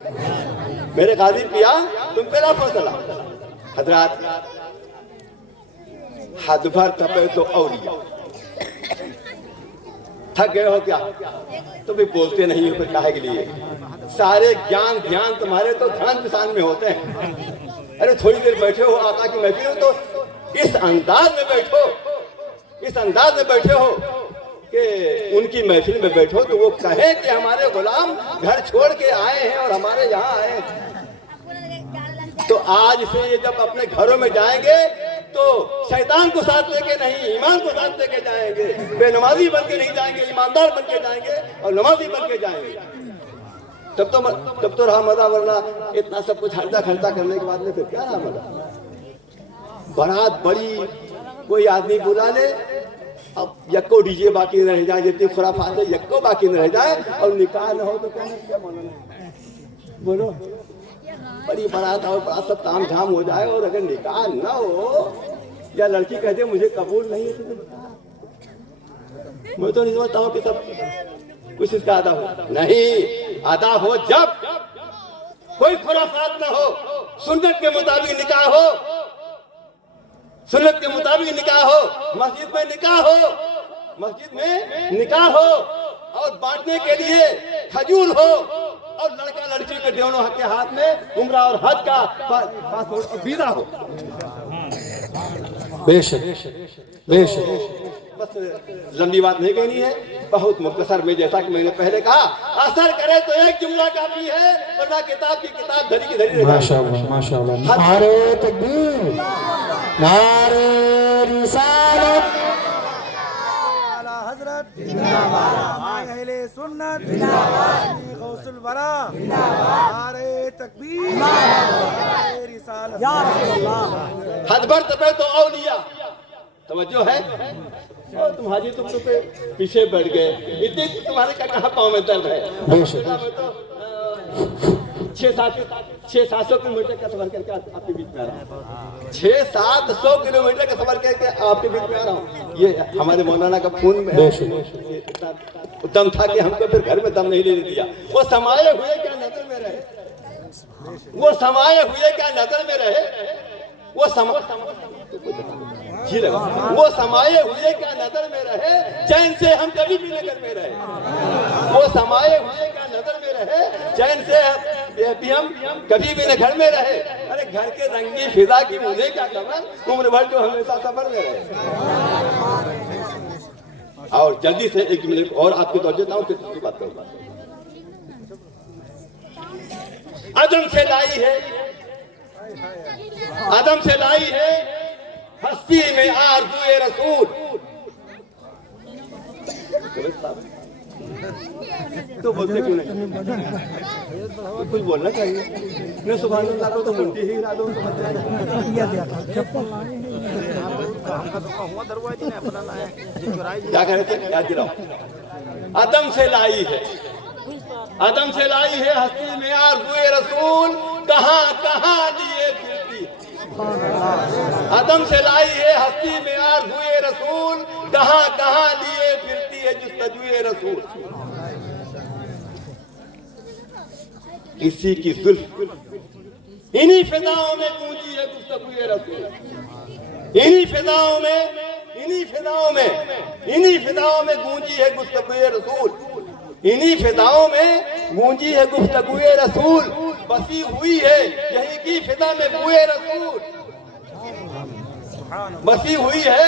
मेरे गाजी पिया तुम पे ना फौसला हजरात हाथ भर तपे तो औलिया थक गए हो क्या? तो भी बोलते नहीं हो फिर काहे के लिए? सारे ज्ञान ध्यान तुम्हारे तो ध्यान पिसान में होते हैं। अरे थोड़ी देर बैठे हो आका की महफिल में तो इस अंदाज में बैठो, इस अंदाज में बैठे हो कि उनकी महफिल में बैठो तो वो कहे कि हमारे गुलाम घर छोड़ के आए हैं और हमारे यहाँ आए हैं। तो आज से ये जब अपने घरों में जाएंगे तो शैतान को साथ लेके नहीं, ईमान को साथ लेके जाएंगे। बेनमाजी बन के नहीं जाएंगे, ईमानदार बन के जाएंगे और नमाजी बन के जाएंगे। तब तो रहा मजा, वरना इतना सब कुछ हर्जा खर्चा करने के बाद में फिर क्या रहा मजा? बारात बड़ी, कोई आदमी बुला ले, अब यक्को डीजे बाकी रह जाए, जितनी खुराफात है यक्को बाकी न रह जाए और निकाह न हो तो क्या मानना? बोलो, बड़ी बारात हो, बड़ा सब ताम झाम हो जाए और अगर निकाह न हो या लड़की कहते मुझे कबूल नहीं है तो मैं तो नहीं समझता हूँ कि सब कुछ इसका अदा हो। नहीं, अदा हो जब कोई खुराफात न हो, सुन्नत के मुताबिक निकाह हो, सुन्नत के मुताबिक निकाह हो, मस्जिद में निकाह हो, मस्जिद में निकाह हो और बांटने के लिए खजूर हो और लड़का लड़की के दोनों के हाथ में उम्रा और हज का पासपोर्ट और वीजा हो। बेशक बेशक। बस लंबी बात नहीं कहनी है, बहुत मुख्तसर में जैसा कि मैंने पहले कहा, असर करे तो एक जुमला काफी है, वरना किताब की किताब धरी की धरी। माशाअल्लाह माशाअल्लाह। नारे तकबीर, नारे रिसालत, हजरत जिंदाबाद, अहले सुन्नत जिंदाबाद, गौसुल वरा जिंदाबाद, नारे तकबीर, नारे रिसालत, या रसूल अल्लाह। हद भर तपे तो औलिया, तवज्जो है? और तुम हाजी तुम तो पीछे बैठ गए, इतने तुम्हारे का कहाँ पाँव में दर्द है? छह सात सौ किलोमीटर का सफर करके आपके बीच में आ रहा हूँ, 600-700 किलोमीटर का सफर करके आपके बीच में आ रहा हूँ। ये हमारे मौलाना का खून में दम था कि हमको फिर घर में दम नहीं लेने दिया। वो समाये हुए क्या नजर में रहे, वो समाये हुए क्या नजर में रहे, वो वो समाये हुए क्या नजर में रहे, चैन से हम कभी भी नगर में रहे। वो समाये हुए क्या नजर में रहे, चैन से हम कभी भी न घर में रहे। अरे घर के रंगी फिजा की मुझे क्या खबर, उम्र भर जो हमेशा सफर में रहे। और जल्दी से एक मिनट और आपकी तवज्जो देता हूं, कितनी बात करूंगा। आदम से लाई है, आदम से लाई है हस्ती में आरज़ुए रसूल। तो बोलते क्यों नहीं? कुछ बोलना चाहिए। मैं सुभान अल्लाह को तो मुंडी ही हिला दूं। क्या कह रहे थे? याद दिलाओ। आदम से लाई है, आदम से लाई है हस्ती में आरज़ुए रसूल, कहाँ कहाँ लिए फिरती। आदम से लाई है हस्ती में आरज़ुए रसूल, कहाँ कहाँ लिए फिरती है जुस्तजुए रसूल। किसी की जुल्फ इन्हीं फिजाओं में गूंजी है गुफ्तगूए रसूल, इन्हीं फिजाओं में, इन्हीं फिजाओं में, इन्हीं फिजाओं में गूंजी है गुफ्तगूए रसूल, इन्हीं फिजाओं में गूंजी है गुफ्तगूए रसूल। बसी हुई है यही की फिजा में बूए रसूल, बसी हुई है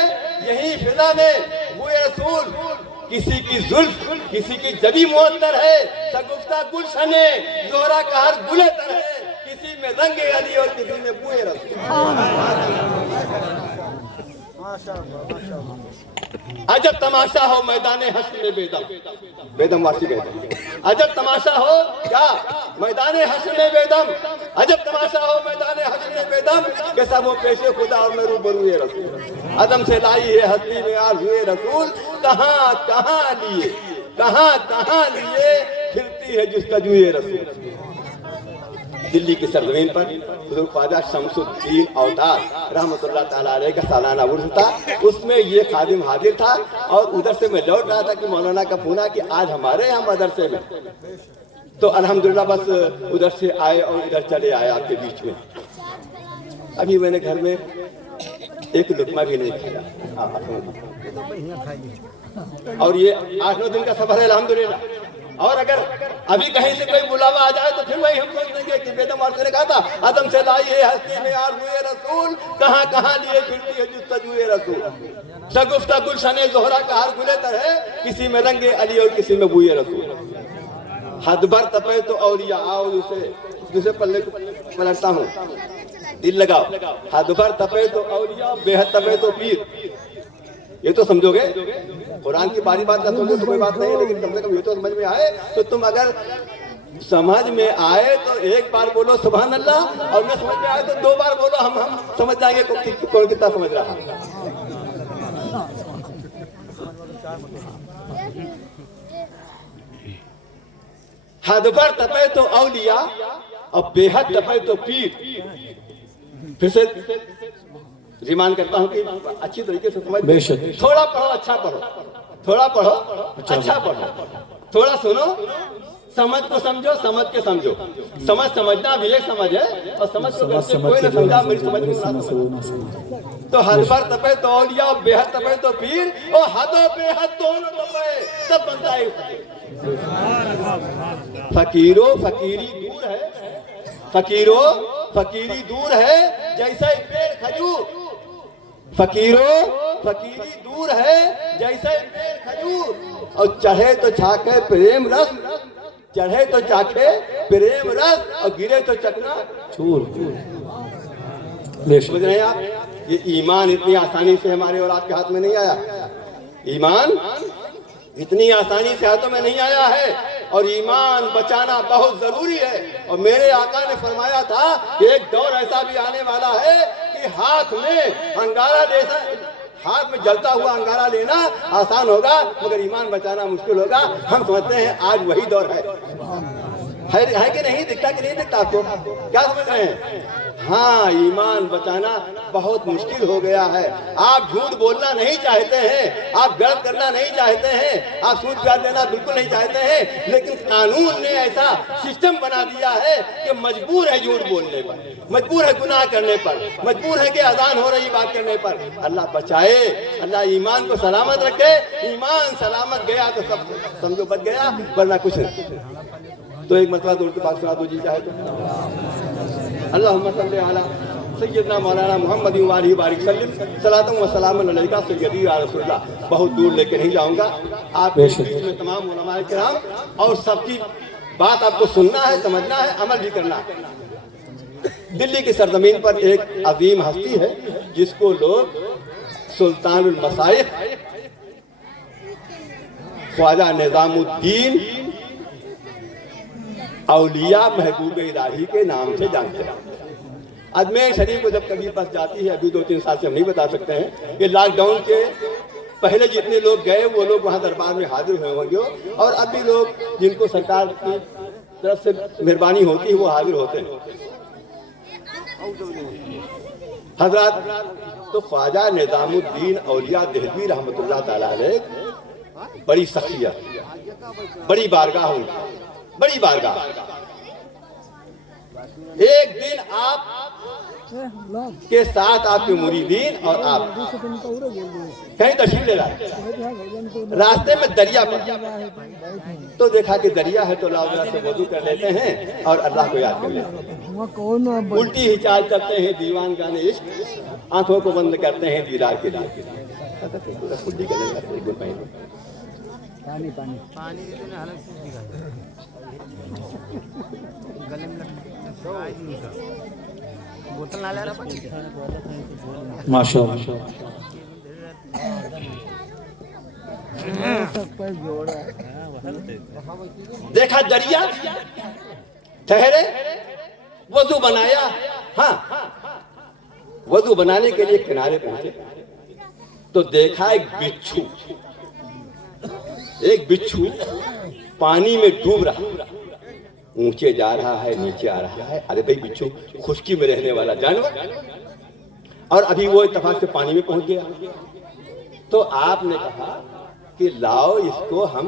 यही फिजा में बूए रसूल। किसी की जुल्फ किसी की जबी मुअत्तर है, सगुफ्ता गुलशने जोहरा का हर गुले तर है, किसी में रंगे अली और किसी में बूए रसूल। अजब तमाशा हो मैदाने हश्र में बेदम, बेदम वासी बेदम। अजब तमाशा हो क्या मैदाने हश्र में बेदम, अजब तमाशा हो मैदाने हश्र में बेदम, कैसा वो पेशे खुदा और मैं रूबरूए रसूल। आदम से लाई है हस्ती में आरज़ुए रसूल, कहाँ कहाँ लिए, कहाँ कहाँ लिए फिरती है जुस्तजुए रसूल। दिल्ली की सरजमीन पर बुजुर्ग ख्वाजा शमसुद्दीन अवतार रहमतुल्लाह ताला अलैह का सालाना उर्स था, उसमें ये खादिम हाजिर था। और उधर से मैं लौट रहा था कि मौलाना का फोन आया कि आज हमारे यहाँ मदरसे में तो अल्हम्दुलिल्लाह बस उधर से आए और इधर चले आए आपके बीच में। अभी मैंने घर में एक लुकमा भी नहीं खाया। और ये 8-9 दिन का सफर है अल्हम्दुलिल्लाह। और अगर अभी कहीं से कोई बुलावा आ जाए तो फिर वही हम सोच लेंगे कि बेदम वारसे ने कहा था, आदम से लाई है हस्ती में यार हुए रसूल, कहाँ कहाँ लिए फिरती है जुस्तजुए रसूल। शगुफ्ता गुलशने जोहरा का हार गुले तर है, किसी में रंगे अली और किसी में बुए रसूल। हद भर तपे तो औलिया, आओ दूसरे पल्ले को पलटता हूँ, दिल लगाओ। हद भर तपे तो औलिया, बेहद तपे तो पीर। ये तो समझोगे, कुरान की बारी बात ना समझो तो कोई बात नहीं है, लेकिन कम से कम ये तो समझ में आए। तो तुम अगर समझ में आए तो एक बार बोलो सुभान अल्लाह, और न समझ में आए तो 2 बार बोलो, हम समझ जाएंगे कौन कितना समझ रहा है। हद पर तपे तो औलिया और बेहद तपे तो पीर। फिर से रिमांड करता हूँ कि अच्छी तरीके से समझ। थोड़ा पढ़ो अच्छा पढ़ो, थोड़ा पढ़ो अच्छा पढ़ो, थोड़ा सुनो समझ को समझो, समझ के समझो। समझना भी एक समझ है, और समझ को कोई ना समझा मेरी समझ में ना समझ। तो हद पर तपे तो औलिया, बेहद तपे तो पीर, और हद और बेहद दोनों तपे तब बनता है फकीरो फकीरी दूर है, फकीरो फकीरी दूर है जैसे पेड़ खजूर। फकीरो फकीरी दूर है जैसे पेड़ खजूर, और चढ़े तो चाखे प्रेम रस, चढ़े तो चाखे प्रेम रस, और गिरे तो चकना चूर। समझ रहे हैं आप? ये ईमान इतनी आसानी से हमारे और आपके हाथ में नहीं आया। ईमान इतनी आसानी से हाथों में नहीं आया है, और ईमान बचाना बहुत जरूरी है। और मेरे आका ने फरमाया था कि एक दौर ऐसा भी आने वाला है कि हाथ में अंगारा जैसा, हाथ में जलता हुआ अंगारा लेना आसान होगा, मगर ईमान बचाना मुश्किल होगा। हम समझते हैं आज वही दौर है कि नहीं? दिखता कि नहीं दिखता आपको? क्या समझ रहे हैं? हाँ, ईमान बचाना बहुत मुश्किल हो गया है। आप झूठ बोलना नहीं चाहते हैं, आप गलत करना नहीं चाहते हैं, आप सूद ब्याज देना बिल्कुल नहीं चाहते हैं, लेकिन कानून ने ऐसा सिस्टम बना दिया है कि मजबूर है झूठ बोलने पर, मजबूर है गुनाह करने पर, मजबूर है कि अजान हो रही बात करने पर। अल्लाह बचाए, अल्लाह ईमान को सलामत रखे। ईमान सलामत गया तो सब समझो बच गया, वरना कुछ नहीं। तो एक मसला दूर के पास सुना दो जी चाहे तो। अल्लाहुम्मा सल्ली अला सय्यदना मौलाना मुहम्मद वाली बारिक सल्लम सलातम व सलाम अलैका सय्यदी या रसूलल्लाह। बहुत दूर लेके नहीं जाऊंगा, आपके बीच में तमाम उलमाए किराम और सबकी बात आपको सुनना है, समझना है, अमल भी करना है। दिल्ली की सरजमीन पर एक अजीम हस्ती है जिसको लोग सुल्तानुल मसाइख ख्वाजा निजामुद्दीन औलिया महबूब इलाही के नाम से जानते हैं। अजमेर शरीफ को जब कभी बस जाती है, अभी 2-3 साल से हम नहीं बता सकते हैं, ये लॉकडाउन के पहले जितने लोग गए वो लोग वहाँ दरबार में हाजिर हुए होंगे, और अभी लोग जिनको सरकार की तरफ से मेहरबानी होती है वो हाजिर होते हैं। हजरत तो ख्वाजा निजामुद्दीन औलिया देहलवी रहमतुल्लाह ताला अलैह बड़ी शख्सियत, बड़ी बारगाह उनकी, बड़ी बारगाह। एक दिन आप के साथ आपके मुरीदीन और आप कहीं तशरीफ ले रहे, रास्ते में दरिया पर तो देखा कि दरिया है तो लाओ से वजू कर लेते हैं और अल्लाह को याद कर लेते हैं। उल्टी ही चाल करते हैं दीवान गाने इश्क, आंखों को बंद करते हैं दीदार के लिए। पानी पानी पानी गले में बोतल ना ले रहा माशाअल्लाह। देखा दरिया, ठहरे, वजू बनाया। हाँ, वजू बनाने के लिए किनारे पहुंचे तो देखा एक बिच्छू पानी में डूब रहा, ऊंचे जा रहा है, नीचे आ रहा है। अरे भाई, बिच्छू खुश्की में रहने वाला जानवर, और अभी वो इत्तेफाक से पानी में पहुंच गया। तो आपने कहा कि लाओ इसको हम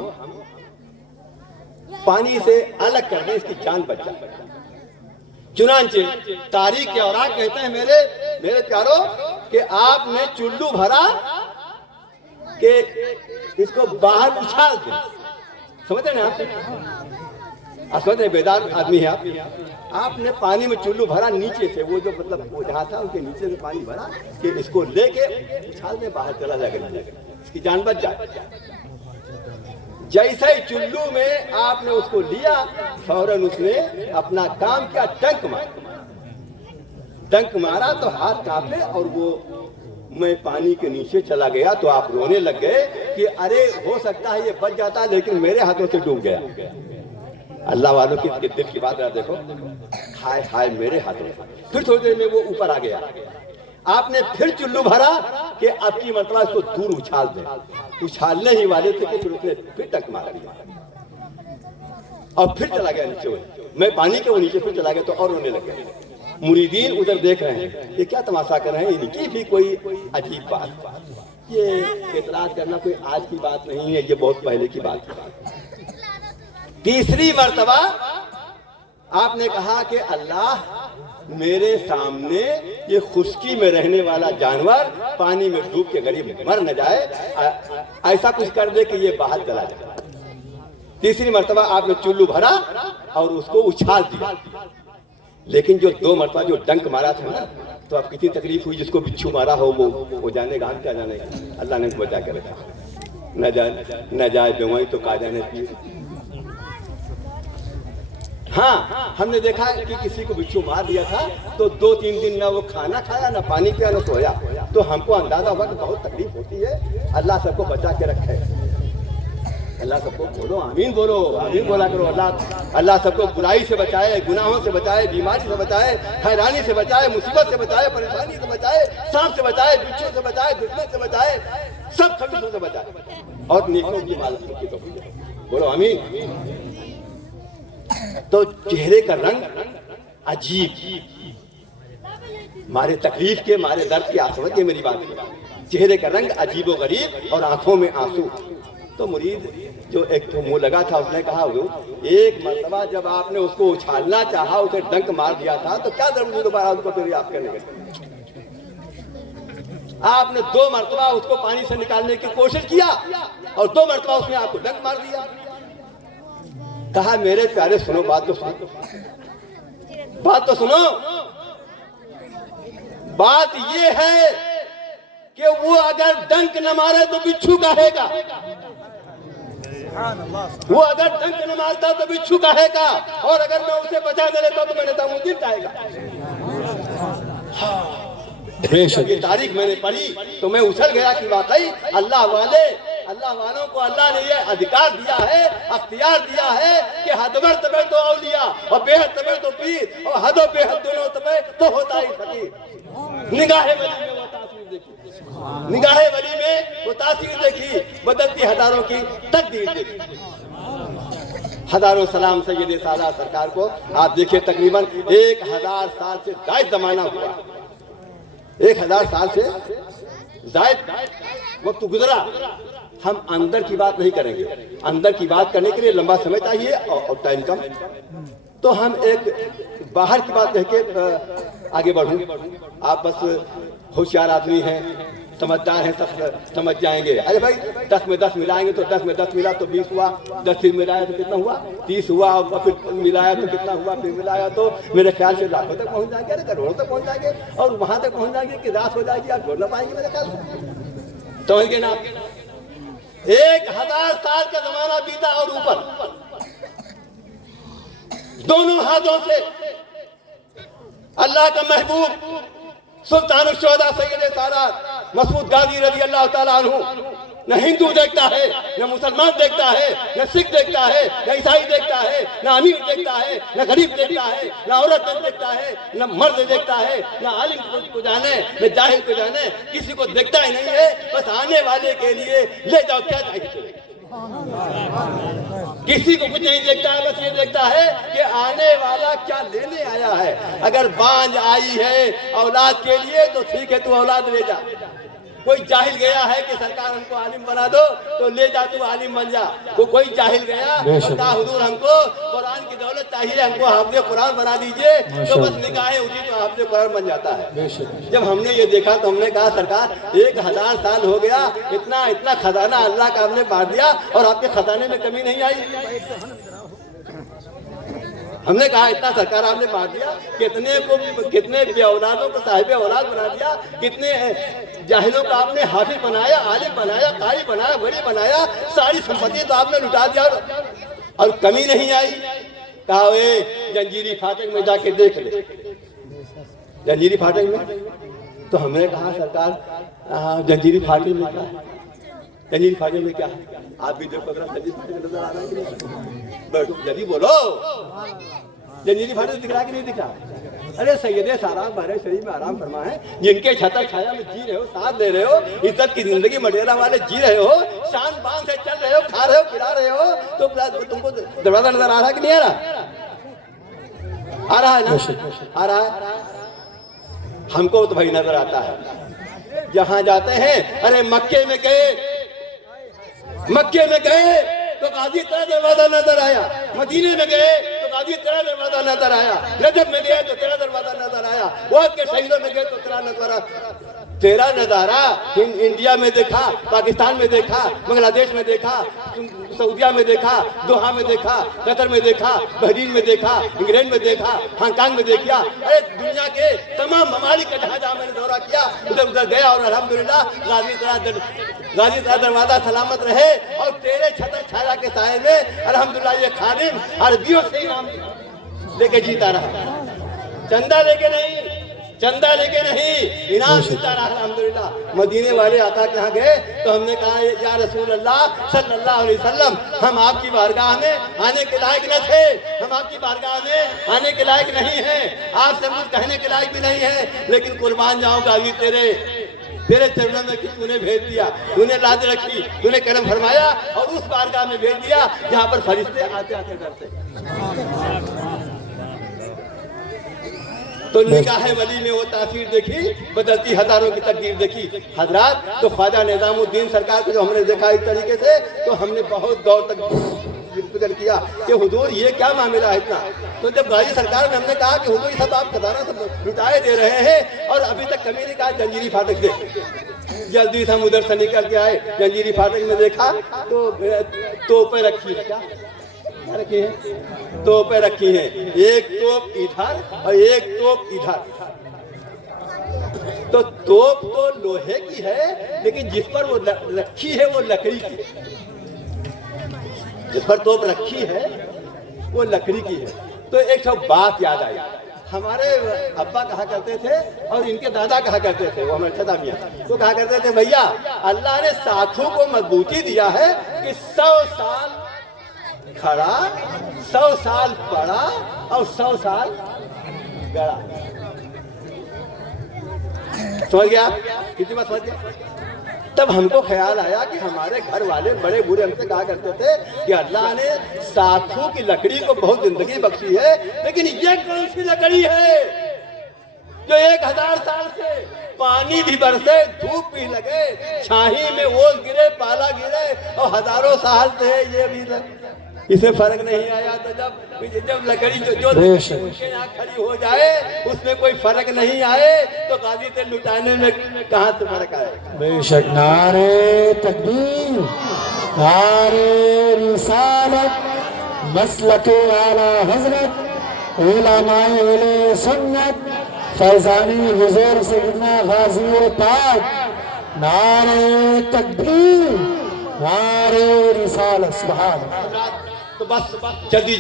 पानी से अलग कर दें, इसकी जान बच जाए। चुनांचे तारीख के औराक कहते हैं मेरे प्यारो कि आपने चुल्लू भरा कि इसको बाहर उछाल दें। समझते ना आप समझते हैं, बेदार आदमी है आप। आपने पानी में चुल्लू भरा नीचे से, वो जो मतलब वो जहाँ था उनके नीचे से पानी भरा कि इसको लेके उछाल दें, बाहर चला जाएगा, इसकी जान बच जाए। जैसे ही चुल्लू में आपने उसको लिया, फौरन उसने अपना काम किया, डंक मारा तो हाथ कांपे और वो मैं पानी के नीचे चला गया। तो आप रोने लग गए कि अरे हो सकता है ये बच जाता, लेकिन मेरे हाथों से डूब गया। अल्लाह वालों की दिल की बात है, देखो, हाय हाय मेरे हाथों से। फिर थोड़ी देर में वो ऊपर आ गया। आपने फिर चुल्लू भरा कि अब की मरतबा इसको दूर उछाल दे। उछालने ही वाले थे कि फिर उसने फिर टक मार दिया और फिर चला गया नीचे। मैं पानी के वो नीचे फिर चला गया तो और रोने लग गए। मुरीदीन उधर देख रहे हैं, ये क्या तमाशा कर रहे हैं, इनकी भी कोई अजीब बात। ये एतराज करना कोई आज की बात नहीं है, ये बहुत पहले की बात है। तीसरी मर्तबा आपने कहा कि अल्लाह मेरे सामने ये खुश्की में रहने वाला जानवर पानी में डूब के गरीब मर न जाए, ऐसा कुछ कर दे कि ये बाहर चला जाए। तीसरी मर्तबा आपने चुल्लू भरा और उसको उछाल दिया। लेकिन जो दो मर्तबा जो डंक मारा था ना, तो अब कितनी तकलीफ हुई। जिसको बिच्छू मारा हो वो जानेगा, हम क्या जाने। अल्लाह ने बचा के रखा, न जाए बेवाई तो का जाने पिए। हाँ, हमने देखा कि किसी को बिच्छू मार दिया था तो 2-3 दिन ना वो खाना खाया, ना पानी पिया, ना सोया। तो हमको अंदाजा हुआ कि बहुत तकलीफ होती है। अल्लाह सबको बचा के रखे। अल्लाह सबको बोलो आमीन, बोलो आमीन बोला करो। अल्लाह सबको बुराई से बचाए, गुनाहों से बचाए, बीमारी से बचाए, हैरानी से बचाए, मुसीबत से बचाए, परेशानी से बचाए, सांप से बचाए, बिच्छू से बचाए, दुश्मन से बचाए, सब खबीसों से बचाए और नेकियों की मालिक तो बोलो आमीन। तो चेहरे का रंग अजीब, मारे तकलीफ के, मारे दर्द के आंसू के, मेरी बात चेहरे का रंग अजीबो गरीब और आंखों में आंसू। तो मुरीद जो एक तो मुंह लगा था, उसने कहा एक मर्तबा जब आपने उसको उछालना चाहा, उसे डंक मार दिया था, तो क्या जरूरत दोबारा उसको फिर आप करने लगे। आपने 2 मर्तबा उसको पानी से निकालने की कोशिश किया और 2 मर्तबा उसने आपको डंक मार दिया। कहा मेरे प्यारे सुनो, बात तो सुनो, बात तो सुनो। बात ये है कि वो अगर डंक न मारे तो बिच्छू कहेगा, वो अगर डंक न मारता तो बिच्छू कहेगा, और अगर मैं उसे बचा दे लेता तो मैंने तमुद्दीन कहेगा। ये तारीख मैंने पढ़ी तो मैं उछल गया कि वाकई अल्लाह वालों को अल्लाह ने ये अधिकार दिया है, अख्तियार दिया है कि हदबर तबे तो औलिया और बेहद तबे तो पीर, और हद और बेहद दोनों तबे तो होता ही फकीर। निगाहे वली में वो तासीर देखी, निगाहे वली में वो तासीर देखी, बदलती हजारों की तकदीर देखी। हजारों सलाम सैयद सादा सरकार को आप देखिए, तकरीबन 1000 साल से जायद जमाना हुआ, 1000 साल से जायद वक्त गुजरा। हम अंदर की बात नहीं करेंगे, अंदर की बात करने के लिए लंबा समय चाहिए और टाइम कम। तो हम एक बाहर की बात कह के आगे बढ़ूं। आप बस होशियार आदमी हैं, समझदार हैं, सब समझ जाएंगे। अरे भाई 10 में 10 मिलाएंगे तो 10 में 10 मिला तो 20 हुआ, 10 फिर मिलाया तो कितना हुआ, 30 हुआ, और फिर मिलाया तो कितना हुआ, फिर मिलाया तो मेरे ख्याल से लाखों तक पहुंच जाएंगे, अरे करोड़ों तक पहुंच जाएंगे, और वहां तक पहुंच जाएंगे कि रात हो जाएगी, आप जोड़ ना पाएंगे मेरे ख्याल से। समझ गए ना? 1000 साल का जमाना बीता और ऊपर दोनों हाथों से अल्लाह का महबूब सुल्तान शोहदा सैयद सादात मसूद गाजी रजी अल्लाह ताला अन्हु न हिंदू देखता है, न मुसलमान देखता है, न सिख देखता है, न ईसाई देखता है, न अमीर देखता है, न गरीब देखता है, न औरत देखता है, न मर्द देखता है, न आलिम को जाने, न जाहिल को जाने, किसी को देखता ही नहीं है। बस आने वाले के लिए ले जाओ, क्या चाहिए। किसी को कुछ नहीं देखता है, बस ये देखता है कि आने वाला क्या लेने आया है। अगर बांझ आई है औलाद के लिए तो ठीक है, तू औलाद ले जा, कोई जाहिल गया है कि सरकार हमको आलिम बना दो, तो ले जा तू आलिम बन जा। कोई जाहिल गया और कहा हुजूर हमको कुरान की दौलत चाहिए, हमको हाफिज़ कुरान बना दीजिए, तो बस निकाहें उठी तो हाफिज़ कुरान बन जाता है। जब हमने ये देखा तो हमने कहा सरकार 1000 साल हो गया, इतना इतना खजाना अल्लाह का हमने बांट दिया और आपके खजाने में कमी नहीं आई। हमने कहा इतना सरकार आपने बांट दिया, कितने बेऔलादों को साहिब औलाद बना दिया, कितने जाहिलों को आपने हाफिज बनाया, आलिम बनाया, कारी बनाया, वली बनाया, सारी संपत्ति तो आपने लुटा दिया और कमी नहीं आई। कहा वे जंजीरी फाटक में जाके देख ले, जंजीरी फाटक में। तो हमने कहा सरकार जंजीरी फाटक में क्या है, जंजीरी फाटक में क्या है, आप भी देखो अगर जंजीरी फाटक नजर आ रहा है कि नहीं, बैठो जल्दी बोलो, जंजीरी फाटक दिख रहा है कि नहीं दिख रहा। अरे सैयदे साराम बारे शरीफ में आराम फरमा है, जिनके छतर छाया में जी रहे हो, साथ दे रहे हो, इज्जत की जिंदगी मटेरा वाले जी रहे हो, शान बान से चल रहे हो, खा रहे हो, खिला रहे हो, तो तुमको दरवाजा नजर आ रहा है कि नहीं आ रहा? आ रहा है ना, आ रहा है। हमको तो भाई नजर आता है। जहां जाते हैं, अरे मक्के में गए तो गाजी तेरा दरवाजा नजर आया, मदीने में गए तो गाजी तेरा दरवाजा नजर आया, रजब में गए तो तेरा दरवाजा नजर आया, वक्त के शहीदों में गए तो तेरा नजारा इंडिया में देखा, पाकिस्तान में देखा, बांग्लादेश में देखा, सऊदिया में देखा, दोहा में देखा, कतर में देखा, बहरीन में देखा, इंग्लैंड में देखा, हांगकांग में देखा। अरे दुनिया के तमाम ममालिक का जहाँ जहाँ मैंने दौरा किया उधर उधर गया और अल्हम्दुलिल्लाह गाजी तेरा दरवाजा सलामत रहे और तेरे छतर छाया के साए में अल्हम्दुलिल्लाह ये खादिम अरबियों से इनाम लेके जीता रहा, चंदा लेके नहीं, इनाम जीता रहा अल्हम्दुलिल्लाह। मदीने वाले आका के यहाँ गए तो हमने कहा या रसूल अल्लाह सल्लल्लाहु अलैहि वसल्लम, हम आपकी बारगाह में आने के लायक न थे, हम आपकी बारगाह में आने के लायक नहीं हैं, आपसे कुछ कहने के लायक भी नहीं है, लेकिन कुर्बान जाऊंगा अभी तेरे चरणों में कि तूने भेज दिया, तूने लाज रखी, तूने करम फरमाया और उस बारगाह में भेज दिया जहाँ पर फरिश्ते आते आते डरते। तो निकाह वली में वो तासीर देखी, बदलती हजारों की तकदीर देखी हजरात। तो ख्वाजा निजामुद्दीन सरकार को जो हमने देखा इस तरीके से, तो हमने बहुत गौर तक जिक्र किया कि हुजूर ये क्या मामला है इतना। तो जब गाजी सरकार में हमने कहा कि हुजूर सब आप खजाना सब लुटाए दे रहे हैं और अभी तक कभी नहीं कहा जंजीरी फाटक से। जल्दी से हम उधर से निकल के आए, जंजीरी फाटक में देखा तो तोपें रखी है, क्या रखी है, तोपें रखी हैं, एक तोप इधर और एक तोप इधर। तो तोप तो लोहे की है, लेकिन जिस पर वो रखी है वो लकड़ी की, जिस पर तोप रखी है वो लकड़ी की है। तो एक सब बात याद आई, हमारे अब्बा कहा करते थे और इनके दादा कहा करते थे, वो हमारे छदा मियां, वो कहा करते थे भैया अल्लाह ने साथों को मजबूती दिया है कि 100 साल खड़ा, 100 साल पड़ा और 100 साल गड़ा। समझ गया? कितनी बात समझ गया? तब हमको ख्याल आया कि हमारे घर वाले बड़े बूढ़े हमसे कहा करते थे कि अल्लाह ने साथों की लकड़ी को बहुत जिंदगी बख्शी है, लेकिन ये कौन सी लकड़ी है जो 1000 साल से पानी भी बरसे, धूप भी लगे, छाही में ओस गिरे, पाला गिरे और हजारों साल से ये भी इसे फर्क नहीं आया। तो जब लकड़ी जो उनके यहाँ खड़ी हो जाए उसमें कोई फर्क नहीं आए तो गाजी तेल लुटाने में कहाँ से फर्क आए? बेशक। नारे तकबीर, नारे रिसालत, मसलके आला हजरत, उलमाए अहले सुन्नत, फैजानी हुजूर सैयदना गाजी पाक, नारे तकबीर, नारे रिसालत। सुभान अल्लाह। तो बस जल्दी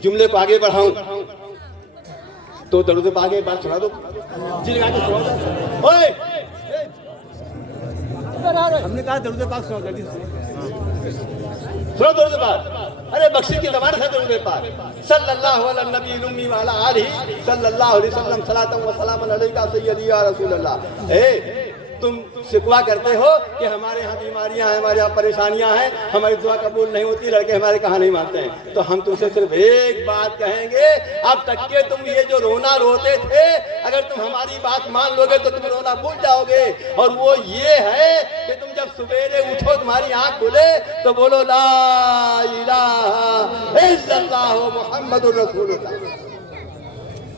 जुमले को आगे बढ़ाऊं तो दरुद पाक आगे बात सुना दो, ओए हमने कहा दरुद पाक सुनो, जल्दी सुनो दरुद पाक। अरे बख्शी की जबान से दरुद पाक सल्लल्लाहु अलैहि नबी उम्मी वाला आलिही सल्लल्लाहु अलैहि वसल्लम सलातन व सलामन अलैका सय्यदी या रसूल अल्लाह। तुम शिकवा करते हो कि हमारे यहाँ बीमारियां हैं, हमारे यहाँ परेशानियां हैं, हमारी दुआ कबूल नहीं होती, लड़के हमारे कहाँ नहीं मानते हैं, तो हम तुमसे सिर्फ एक बात कहेंगे, अब तक के तुम ये जो रोना रोते थे, अगर तुम हमारी बात मान लोगे तो तुम रोना भूल जाओगे। और वो ये है कि तुम जब सवेरे उठो, तुम्हारी आंख खुले तो बोलो ला इलाहा इल्लल्लाह मुहम्मदुर रसूलुल्लाह।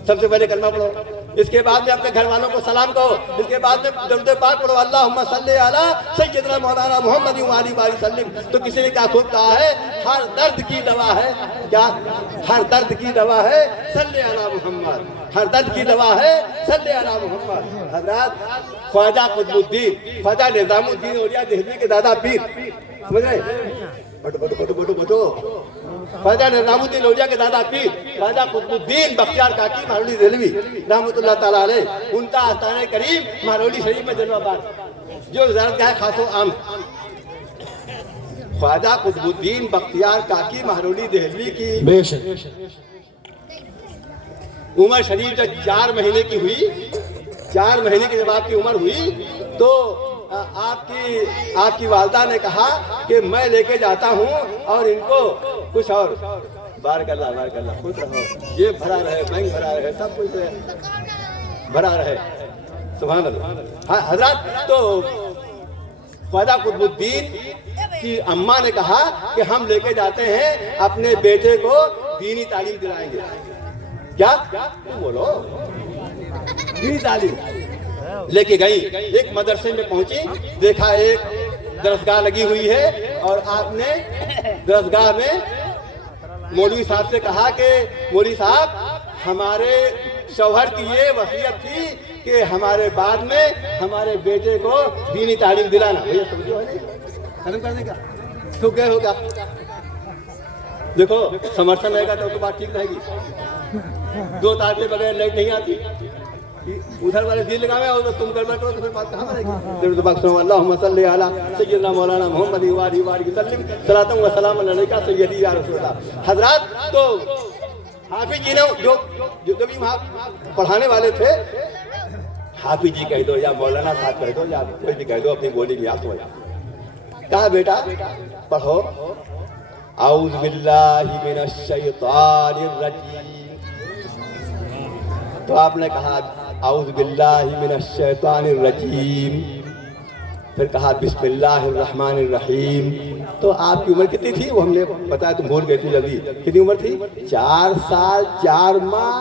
सबसे पहले कलमा पढ़ो, इसके बाद में अपने घर वालों को सलाम कहो, इसके बाद में दरूद पाक पढ़ो, अल्लाहुम्मा सल्ली अला सय्यदना मौलाना मुहम्मद व आलि बारिक सल्लिम। तो किसी ने क्या खूब कहा है, हर दर्द की दवा है, क्या हर दर्द की दवा है सल्ले अला मुहम्मद, हर दर्द की दवा है सल्ले अला मुहम्मद। हजरत ख्वाजा कुतुबुद्दीन ख्वाजा निजामुद्दीन औलिया दिल्ली के दादा पीर, समझ रहे, बटो बटो बटो बटो बटो, ख्वाजा निजामुद्दीन औलिया के दादा पीर ख्वाजा कुतुबुद्दीन बख्तियार काकी महरौली देलवी रहमतुल्लाह ताला अलैह, उनका आस्ताने करीम महरौली शरीफ में जलवाबार, जो ज़ियारत गाह खासो आम। ख्वाजा कुतुबुद्दीन बख्तियार काकी महरौली देहलवी की उम्र शरीफ जब 4 महीने की हुई, 4 महीने की जब आपकी उम्र हुई तो आपकी वालदा ने कहा कि मैं लेके जाता हूँ और इनको कुछ और बारकल्लाह बारकल्लाह खुश रहो, ये भरा रहे, बैंक भरा रहे, सब कुछ भरा रहे, सुभान अल्लाह। हाँ हजरत, तो ख्वाजा कुतुबुद्दीन की अम्मा ने कहा कि हम लेके जाते हैं अपने बेटे को दीनी तालीम दिलाएंगे। क्या तुम बोलो, दीनी तालीम लेके गई, एक मदरसे में पहुंची, देखा एक दरसगाह लगी हुई है और आपने दरसगाह में मौलवी साहब से कहा कि मौलवी साहब, हमारे शौहर की ये वसीयत थी कि हमारे बाद में हमारे बेटे को दीनी तालीम दिलाना। भैया समझो है खत्म करने का, तो क्या होगा, देखो समर्थन रहेगा तो बात ठीक रहेगी। 2 तार के बगैर लाइट नहीं आती, उधर वाले दिल लगावे और तुम गड़बड़ करो तो फिर बात कहाँ बनेगी। अल्लाहुम्मा सल्ली अला सय्यदना मौलाना मुहम्मद व आलि बारिक सल्लिम सलातन व सलाम अलैका सय्यदी या रसूलल्लाह। हजरत, तो हाफिज जी ने जो भी वहाँ पढ़ाने वाले थे, हाफिज जी कह दो या मौलाना साहब कह दो या कोई भी कह दो, अपनी बोली में आप समझ, कहा बेटा पढ़ो, औज़ु बिल्लाहि मिनश शैतानिर रजीम। तो आपने कहा औज़ु बिल्लाहि मिनश शैतानिर रजीम, फिर कहा बिस्मिल्लाहिर रहमानिर रहीम। तो आपकी उम्र कितनी थी वो हमने बताया, तुम भूल गए थे जल्दी, कितनी उम्र थी? 4 साल 4 माह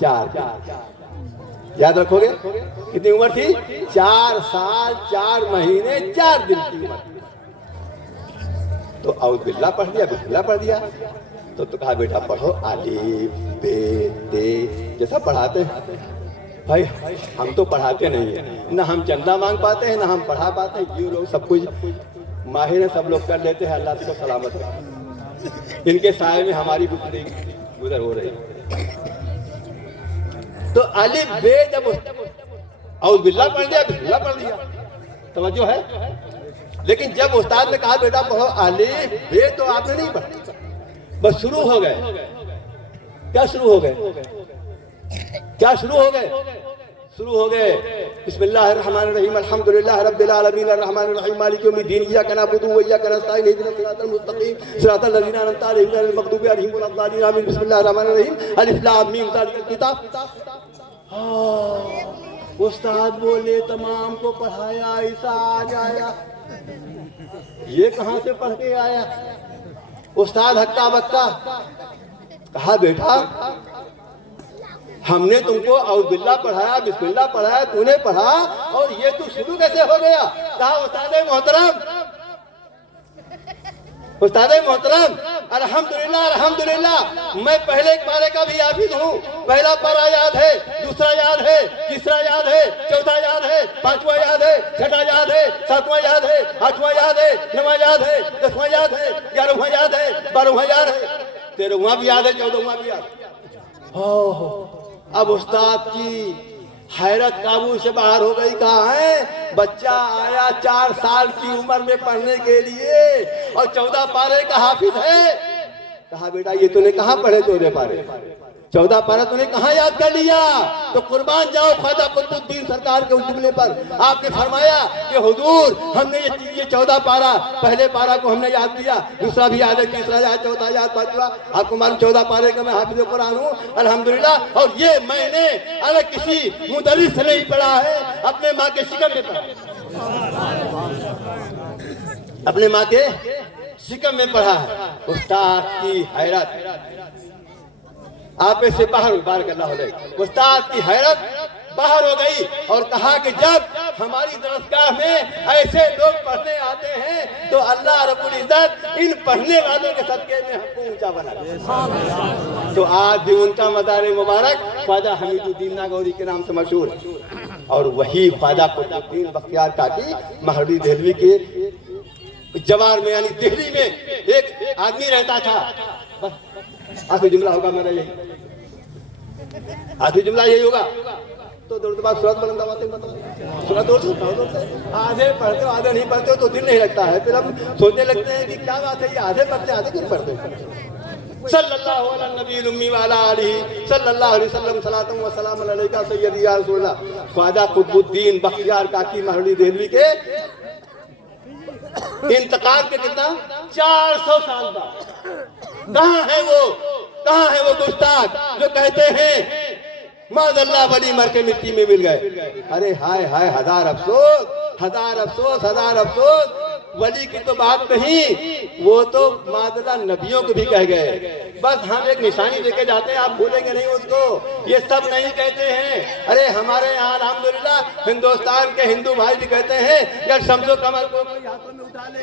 4 दिन, याद रखोगे कितनी उम्र थी? 4 साल 4 महीने 4 दिन की उम्र। तो औज़ु बिल्लाह पढ़ दिया, बिस्मिल्लाह पढ़ दिया, तो कहा बेटा पढ़ो अलिफ बे ते, जैसा पढ़ाते हैं। भाई हम तो पढ़ाते नहीं है, ना हम चंदा मांग पाते हैं, ना हम पढ़ा पाते हैं, ये लोग सब कुछ माहिर है, सब लोग कर लेते हैं, अल्लाह को सलामत रखे। इनके साए में हमारी भी गुजर हो रही है। तो अलिफ बे जब औज़ु बिल्लाह पढ़ दिया, बिस्मिल्लाह पढ़ दिया, तवज्जो है। लेकिन जब उस्ताद ने कहा बेटा पढ़ो अलिफ बे, तो आपने नहीं पढ़ा, बस शुरू हो गए। क्या शुरू हो गए? क्या शुरू हो गए? शुरू हो गए बिस्मिल्लाहिर रहमानिर रहीम अल्हम्दुलिल्लाहि रब्बिल आलमीन अर्रहमानिर रहीम मालिकि यौमिद्दीन इय्याका नअबुदु व इय्याका नस्तईन इहदिनस सिरातल मुस्तकीम सिरातल लज़ीना अनअमता अलैहिम गैरिल मग़दूबि अलैहिम वलद्दालिन आमीन। बिस्मिल्लाहिर रहमानिर रहीम अलिफ लाम मीम ज़ालिकल किताब। उस्ताद बोले तमाम को पढ़ाया, ऐसा आज आया, ये कहाँ से पढ़ के आया? उस्ताद हक्का बक्का। कहा बेटा हमने तुमको औज़ु बिल्लाह पढ़ाया, बिस्मिल्लाह पढ़ाया, तूने पढ़ा और ये तू शुरू कैसे हो गया? कहा उस्ताद मोहतरम, उस्ताद मोहतरम अल्हम्दुलिल्लाह अल्हम्दुलिल्लाह, मैं पहले पारे का भी हाफिज हूँ। पहला पारा याद है, दूसरा याद है, तीसरा याद है, चौथा याद है, 5वां याद है, 6वां याद है, 7वां याद है, 8वां याद है, 9वां याद है, 10वां याद है, 11वां याद है, 12वां याद है, 13वां भी याद है, 14वां भी याद है। अब उस्ताद की हैरत काबू से बाहर हो गई। कहा है बच्चा आया 4 साल की उम्र में पढ़ने के लिए और 14 पारे का हाफिज है। कहा बेटा ये तूने कहाँ पढ़े 14 पारे? 14 पारा तूने कहाँ याद कर लिया? तो कुर्बान जाओ ख्वाजा कुतुबुद्दीन सरकार के उस जुमले पर। आपने फरमाया कि हुजूर हमने ये 14 पारा, पहले पारा को हमने याद किया, दूसरा भी याद है, तीसरा याद, चौथा याद, पांचवा। आपको मालूम 14 पारे का मैं हाफिज़ कुरान हूँ अल्हम्दुलिल्लाह। और ये मैंने अलग किसी मुदर्रिस से नहीं पढ़ा है, अपने माँ के शिकम में पढ़ा, अपने माँ के शिकम में पढ़ा है। उस्ताद की हैरत आप से बाहर अल्लाह उस्ताद की हैरत बाहर हो गई और कहा कि जब हमारी दरसगाह में ऐसे लोग पढ़ने आते हैं तो अल्लाह रब्बुल इज्जत इन पढ़ने वालों के सदके में हमको ऊंचा बना दे। तो आज भी उनका मज़ार मुबारक ख्वाजा हमीदुद्दीन नागौरी के नाम से मशहूर, और वही ख्वाजा कुतुबुद्दीन बख्तियार काकी महरौली देहलवी के जवार में यानी दिल्ली में एक आदमी रहता था। आखिरी जुमला होगा मेरा यही, आखिरी जुमला यही होगा। तो दौड़ के बाद सूरत बुलंद आवाज़ में बताओ, सूरत दौड़ से आधे पढ़ते हो आधे नहीं पढ़ते हो तो दिल नहीं लगता है। फिर हम सोचने लगते हैं कि क्या बात है, ये आधे पढ़ते आधे क्यों पढ़ते हैं। सल्लल्लाहु अला नबील उम्मी व अला आलिही सल्लल्लाहु अलैहि वसल्लम सलातु व सलाम अलैका सय्यदी या रसूलल्लाह। ख्वाजा कुतुबुद्दीन बख्तियार काकी महरौली देहलवी के इंतकाल के कितना 400 साल बाद कहाँ है वो, कहाँ है वो गुस्ताख जो कहते हैं माज़अल्लाह वली मर के मिट्टी में मिल गए। अरे हाय हाय, हजार अफसोस, हजार अफसोस, हजार अफसोस। वली की तो बात नहीं, वो तो माज़अल्लाह नबियों को भी कह गए। बस हम एक निशानी देके जाते हैं, आप भूलेंगे नहीं उसको। ये सब नहीं कहते हैं। अरे हमारे यहाँ अल्हम्दुलिल्लाह हिंदुस्तान के हिंदू भाई भी कहते हैं अगर शम्सो कमर को कोई हाथों में उठा ले,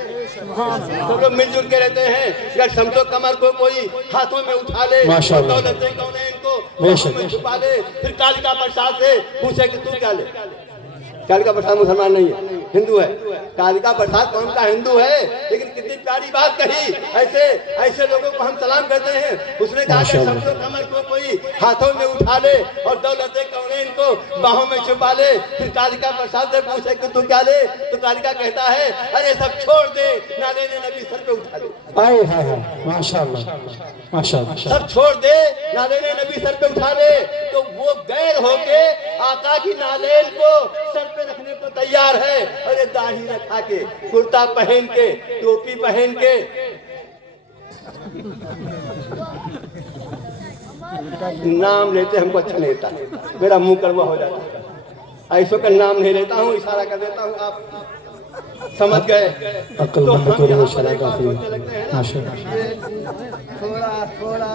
तो लोग मिलजुल के रहते हैं। अगर शम्सो कमर को कोई हाथों में उठा ले, दौलत कौनैन को हाथों में छुपा ले, फिर कालिका प्रसाद से पूछे कि तू क्या ले। कालिका प्रसाद मुसलमान नहीं है, हिंदू है। कालिका प्रसाद कौन का हिंदू है, लेकिन कितनी प्यारी बात कही। ऐसे ऐसे लोगों को हम सलाम करते हैं। उसने कहा कि शम्सो कमर को कोई हाथों में उठा ले और दौलत कौनैन को बाहों में छुपा ले, फिर कालिका प्रसाद से पूछे कि तू क्या ले, तो कालिका कहता है अरे सब छोड़ दे, ना लेने नबी सर पे उठा ले। माशाअल्लाह माशाअल्लाह, सब छोड़ दे, ना लेने नबी सर पे उठा ले। तो वो गैर होके आका की नालेन को सर पे रखने को तैयार है। अरे दाढ़ी रखा के, कुर्ता पहन के, टोपी पहन के, नाम लेते हमको अच्छा नहीं लगता, मेरा मुंह कड़वा हो जाता है। ऐसो का नाम नहीं लेता हूँ, इशारा कर देता हूँ, आप समझ गए। तो हम यहाँ पर एक बात सोचने लगते हैं ना, थोड़ा थोड़ा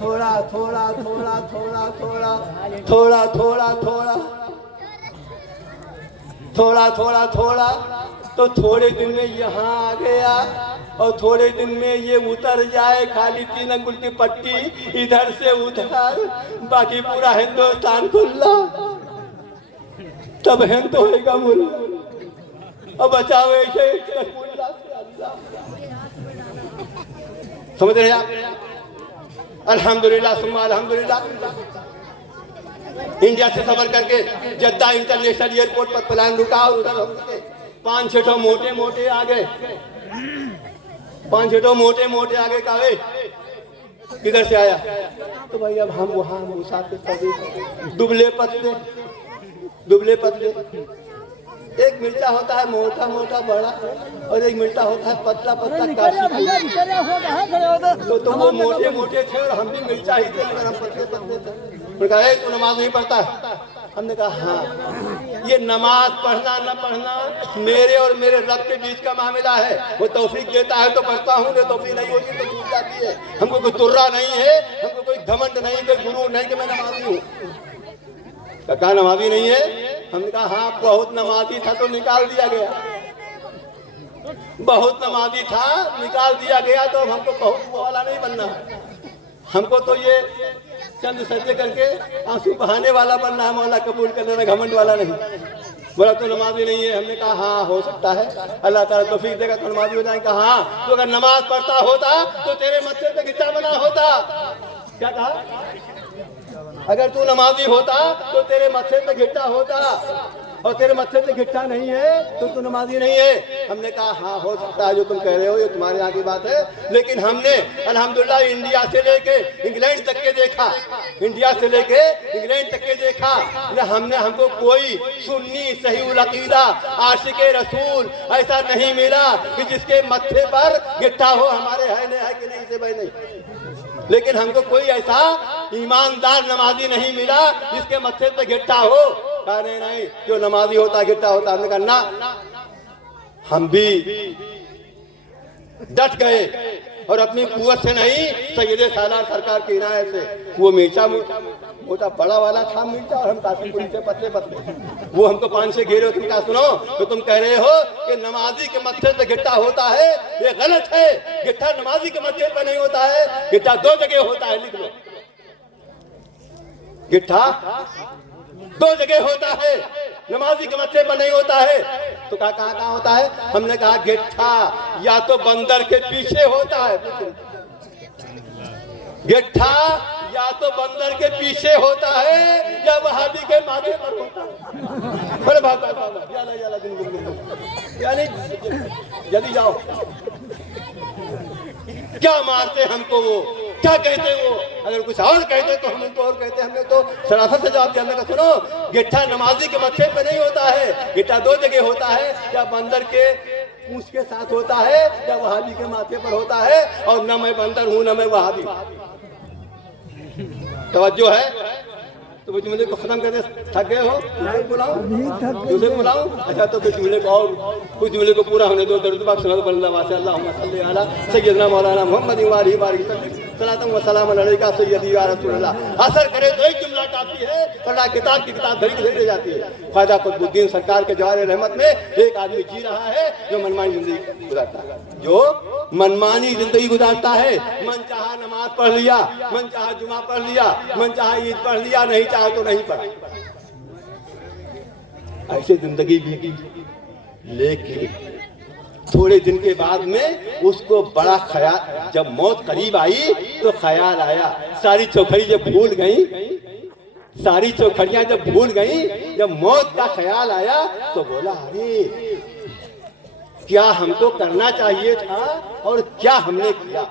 थोड़ा थोड़ा थोड़ा थोड़ा थोड़ा थोड़ा थोड़ा थोड़ा थोड़ा थोड़ा थोड़ा, तो थोड़े दिन में यहाँ आ गया और थोड़े दिन में ये उतर जाए। खाली 3 अंगुल की पट्टी इधर से उधर, बाकी पूरा हिंदुस्तान खुला, तब हिंद होएगा मुल्ला। अब बचाओ ऐसे समझ रहे आप। अल्हम्दुलिल्लाह सुम्मा अल्हम्दुलिल्लाह, इंडिया से सफर करके जद्दा इंटरनेशनल एयरपोर्ट पर प्लान रुका और उधर 5-6 मोटे मोटे आ गए, 5-6 मोटे मोटे आ गए। कहा किधर से आया? तो भाई अब हम वहाँ मुसाफिर कर, दुबले पतले। एक मिर्चा होता है मोटा मोटा बड़ा, और एक मिर्चा होता है पतला पतला काशी। तो वो मोटे मोटे थे और हम भी मिर्चा ही थे, मगर हम पतले पतले थे। कहा तू नमाज नहीं पढ़ता? हमने कहा हाँ, ये नमाज पढ़ना न पढ़ना मेरे और मेरे रब के बीच का मामला है। वो तौफीक देता है तो पढ़ता हूँ, जो तौफीक नहीं होती तो छूट जाती है। हमको कोई तुर्रा नहीं है, हमको कोई घमंड नहीं, कोई गुरूर नहीं कि मैं नमाजी हूँ। कहा नमाजी नहीं है? हमने कहा हाँ, बहुत नमाजी था तो निकाल दिया गया, बहुत नमाजी था निकाल दिया गया। तो हमको बहुत वाला नहीं बनना है, हमको तो ये चंद सज्जे करके आंसू बहाने वाला बनना है, मौला कबूल कर लेना, घमंड वाला नहीं। बोला तो नमाजी नहीं है? हमने कहा हाँ हो सकता है, अल्लाह ताला तौफीक देगा तो नमाजी हो जाएगा। हाँ, तो अगर नमाज पढ़ता होता तो तेरे मत्थे पे गिट्टा बना होता। क्या कहा? अगर तू नमाजी होता तो तेरे मत्थे पे गिट्टा होता। और तेरे मत्थे पे गिट्टा नहीं है तो नमाजी नहीं है। हमने कहा हाँ हो सकता है जो तुम कह रहे हो, ये तुम्हारे यहाँ की बात है, लेकिन हमने अल्हम्दुलिल्लाह इंडिया से लेके इंग्लैंड तक के देखा, इंडिया से लेके इंग्लैंड तक के देखा, हमको कोई सुन्नी सही उल अकीदा आशिके रसूल ऐसा नहीं मिला कि जिसके मत्थे पर गिट्टा हो। हमारे है कि नहीं से भाई नहीं, लेकिन हमको कोई ऐसा ईमानदार नमाजी नहीं मिला जिसके मत्थे पे गिट्टा हो। कहा नहीं जो नमाजी होता गिट्टा होता। हमने कहा ना, हम भी डट गए और अपनी कुव्वत से नहीं, सैयदे सालार सरकार की इनायत से। वो मीठा मोटा बड़ा वाला था मीठा और हम काशीपुरी से पतले पतले, वो हमको पान से घेरे। तुम क्या सुनो तो तुम कह रहे हो कि नमाजी के मत्थे पे गिट्टा होता है, ये गलत है। गिट्टा नमाजी के मत्थे पे नहीं होता है, गिट्टा दो जगह होता है। लिख लो, गिट्टा दो जगह होता है, नमाजी के मत्थे पर नहीं होता है। तो कहाँ होता है? हमने कहा गिट्टा या तो बंदर के पीछे होता है, गिट्टा या तो बंदर के पीछे होता है या वहाबी के माथे पर होता है। अरे यानी जल्दी जाओ, क्या मारते हमको, वो क्या कहते वो, अगर कुछ और कहते तो हम उनको और कहते। हमने तो सरासत से जवाब दिया, हमने कहा सुनो गिट्टा नमाजी के मत्थे पे नहीं होता है, गिट्टा दो जगह होता है, या बंदर के पूंछ के साथ होता है या वहाबी के माथे पर होता है। और न मैं बंदर हूं न मैं वहाबी। तवज्जो है? तो वो जुमले को खत्म करके थक गए हो? दूसरे बुलाऊं? अच्छा तो कुछ जुमले को और कुछ जुमले को पूरा होने दो। दरूद पाक सुना दो। अल्लाहुम्मा सल्ली अला सय्यदना मौलाना मुहम्मद व आलिहि सलातम व सलाम अलैका सय्यदी या रसूलल्लाह। असर करे तो एक जुमला काफी है, वरना किताब की किताब धरी ले जाती है। ख्वाजा कुतुबुद्दीन सरकार के जवाहर रहमत में एक आदमी जी रहा है जो मनमानी जिंदगी गुजारता है, जो मनमानी जिंदगी गुजारता है। मन चाहा नमाज पढ़ लिया, मन चाहा जुमा पढ़ लिया, मन चाहा ईद पढ़ लिया, नहीं चाहा तो नहीं पढ़ा, ऐसे जिंदगी बीती। लेकिन थोड़े दिन के बाद में उसको बड़ा ख्याल, जब मौत करीब आई तो ख्याल आया। सारी चौखड़ी जब भूल गई, सारी चौखड़ियां जब भूल गई, जब मौत का ख्याल आया तो बोला अरे क्या हमको करना चाहिए था और क्या हमने किया।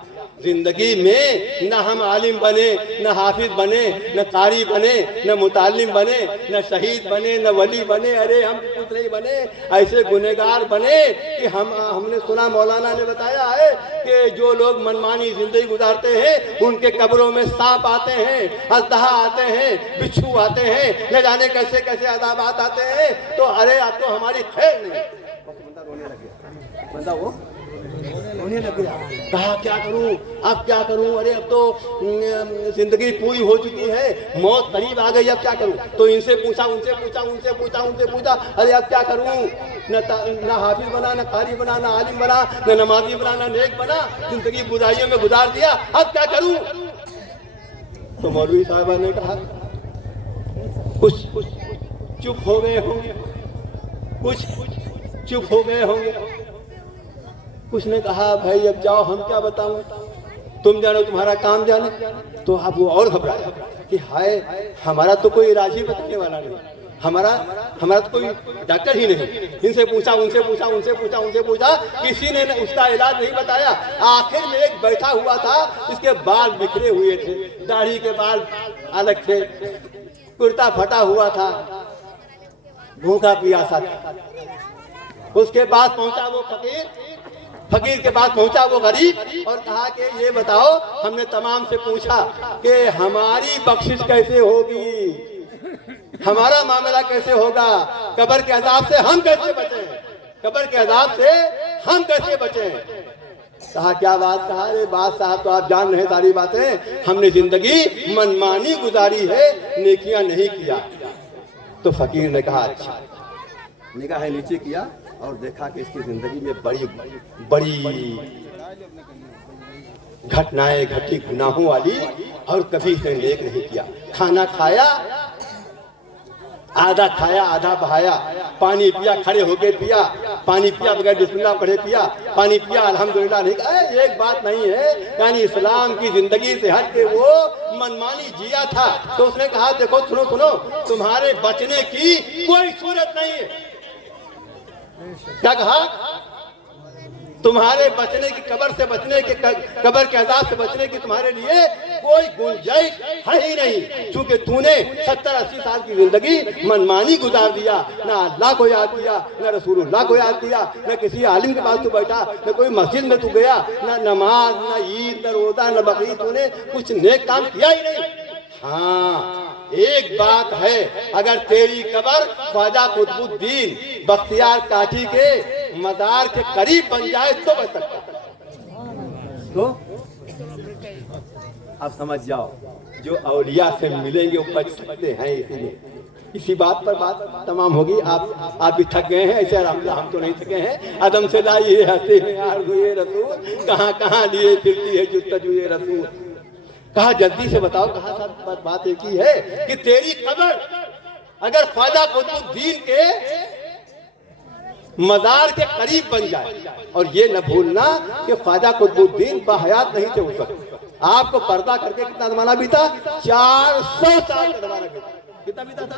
जिंदगी में न हम आलिम बने, न हाफिज बने, न कारी बने, न मुतालिम बने, न शहीद बने, न वली बने, अरे हम कुछ नहीं बने। ऐसे गुनहगार बने कि हमने सुना, मौलाना ने बताया है कि जो लोग मनमानी जिंदगी गुजारते हैं उनके कब्रों में सांप आते हैं, अजदहा आते हैं, बिच्छू आते हैं, न जाने कैसे कैसे अदाबात आते हैं। तो अरे अब तो हमारी खैर नहीं। बंदा वो रोने लग गया, कहा क्या करूं, अब क्या करूं, अरे अब तो जिंदगी पूरी हो चुकी है, मौत करीब आ गई, अब क्या करूं। तो इनसे पूछा, उनसे पूछा, उनसे पूछा, उनसे पूछा, अरे अब क्या करूं, न हाफिज बना, न कारी बना, न आलिम बना, न नमाजी बना, न नेक बना, जिंदगी बुराइयों में गुजार दिया, अब क्या करूं। तो मौलवी साहबा ने कहा कुछ चुप हो गए होंगे, कुछ चुप हो गए होंगे। कुछ ने कहा भाई अब जाओ, हम क्या बताऊं, तुम जानो, तुम्हारा काम जाने। तो अब वो और घबराया कि हाय हमारा तो कोई इलाज ही बताने वाला नहीं, हमारा तो कोई डॉक्टर ही नहीं। इनसे पूछा, उनसे पूछा, उनसे पूछा, उनसे पूछा, किसी ने उसका इलाज नहीं बताया। आखिर में एक बैठा हुआ था, इसके बाल बिखरे हुए थे, दाढ़ी के बाल अलग थे, कुर्ता फटा हुआ था, भूखा प्यासा था। उसके पास पहुंचा वो फकीर के पास पहुंचा वो गरीब और कहा कि ये बताओ, हमने तमाम से पूछा कि हमारी बख्शिश कैसे होगी, हमारा मामला कैसे होगा, कब्र के अजाब से हम कैसे बचें, कब्र के अजाब से हम कैसे बचें। कहा क्या बात, कहा अरे बात साहब तो आप जान रहे सारी बातें, हमने जिंदगी मनमानी गुजारी है, नेकियां नहीं किया। तो फकीर ने कहा अच्छा, निगाह नीचे किया और देखा कि इसकी जिंदगी में बड़ी बड़ी घटनाएं घटी, गुनाहों वाली, और कभी इसने नेक नहीं किया। खाना खाया, आधा खाया आधा बहाया, पानी पिया, खड़े होके पिया, पानी पिया बगैर बिस्मिल्लाह पढ़े पिया, पानी पिया अल्हम्दुलिल्लाह नहीं कहा। एक बात नहीं है, यानी इस्लाम की जिंदगी से हट के वो मनमानी जिया था। तो उसने कहा देखो सुनो सुनो, तुम्हारे बचने की कोई सूरत नहीं है। क्या कहा? तुम्हारे बचने की, कब्र से बचने के, कब्र के अज़ाब से बचने की तुम्हारे लिए कोई गुंजाइश है ही नहीं, क्योंकि तूने 70-80 साल की जिंदगी मनमानी गुजार दिया। ना अल्लाह को याद किया, ना रसूलुल्लाह को याद किया, ना किसी आलिम के पास तू बैठा, ना कोई मस्जिद में तू गया, ना नमाज, ना ईद, ना रोजा, ना बकरीद, तूने कुछ नेक काम किया ही नहीं। हाँ, एक बात है, अगर तेरी कब्र ख्वाजा कुतुबुद्दीन बख्तियार काठी के मजार के करीब बन जाए तो बच सकता। तो आप समझ जाओ, जो औलिया से मिलेंगे वो बच सकते हैं। इसीलिए इसी बात पर बात तमाम होगी। आप भी थक गए हैं, ऐसे हम तो नहीं थके हैं। अदम से लाइए हंसते हैं यार हुए रसूल, कहाँ कहाँ लिए फिरती है जुस्तजुए रसूल। कहा जल्दी से बताओ, कहा साहब बात एक ही है कि तेरी कब्र अगर ख्वाजा कुतुबुद्दीन के मजार के करीब बन जाए, और ये न भूलना कि ख्वाजा कुतुबुद्दीन बाहयात नहीं थे उस वक्त। आपको पर्दा करके कितना जमाना बीता? 400 साल का जमाना बीता। कितना बीता था?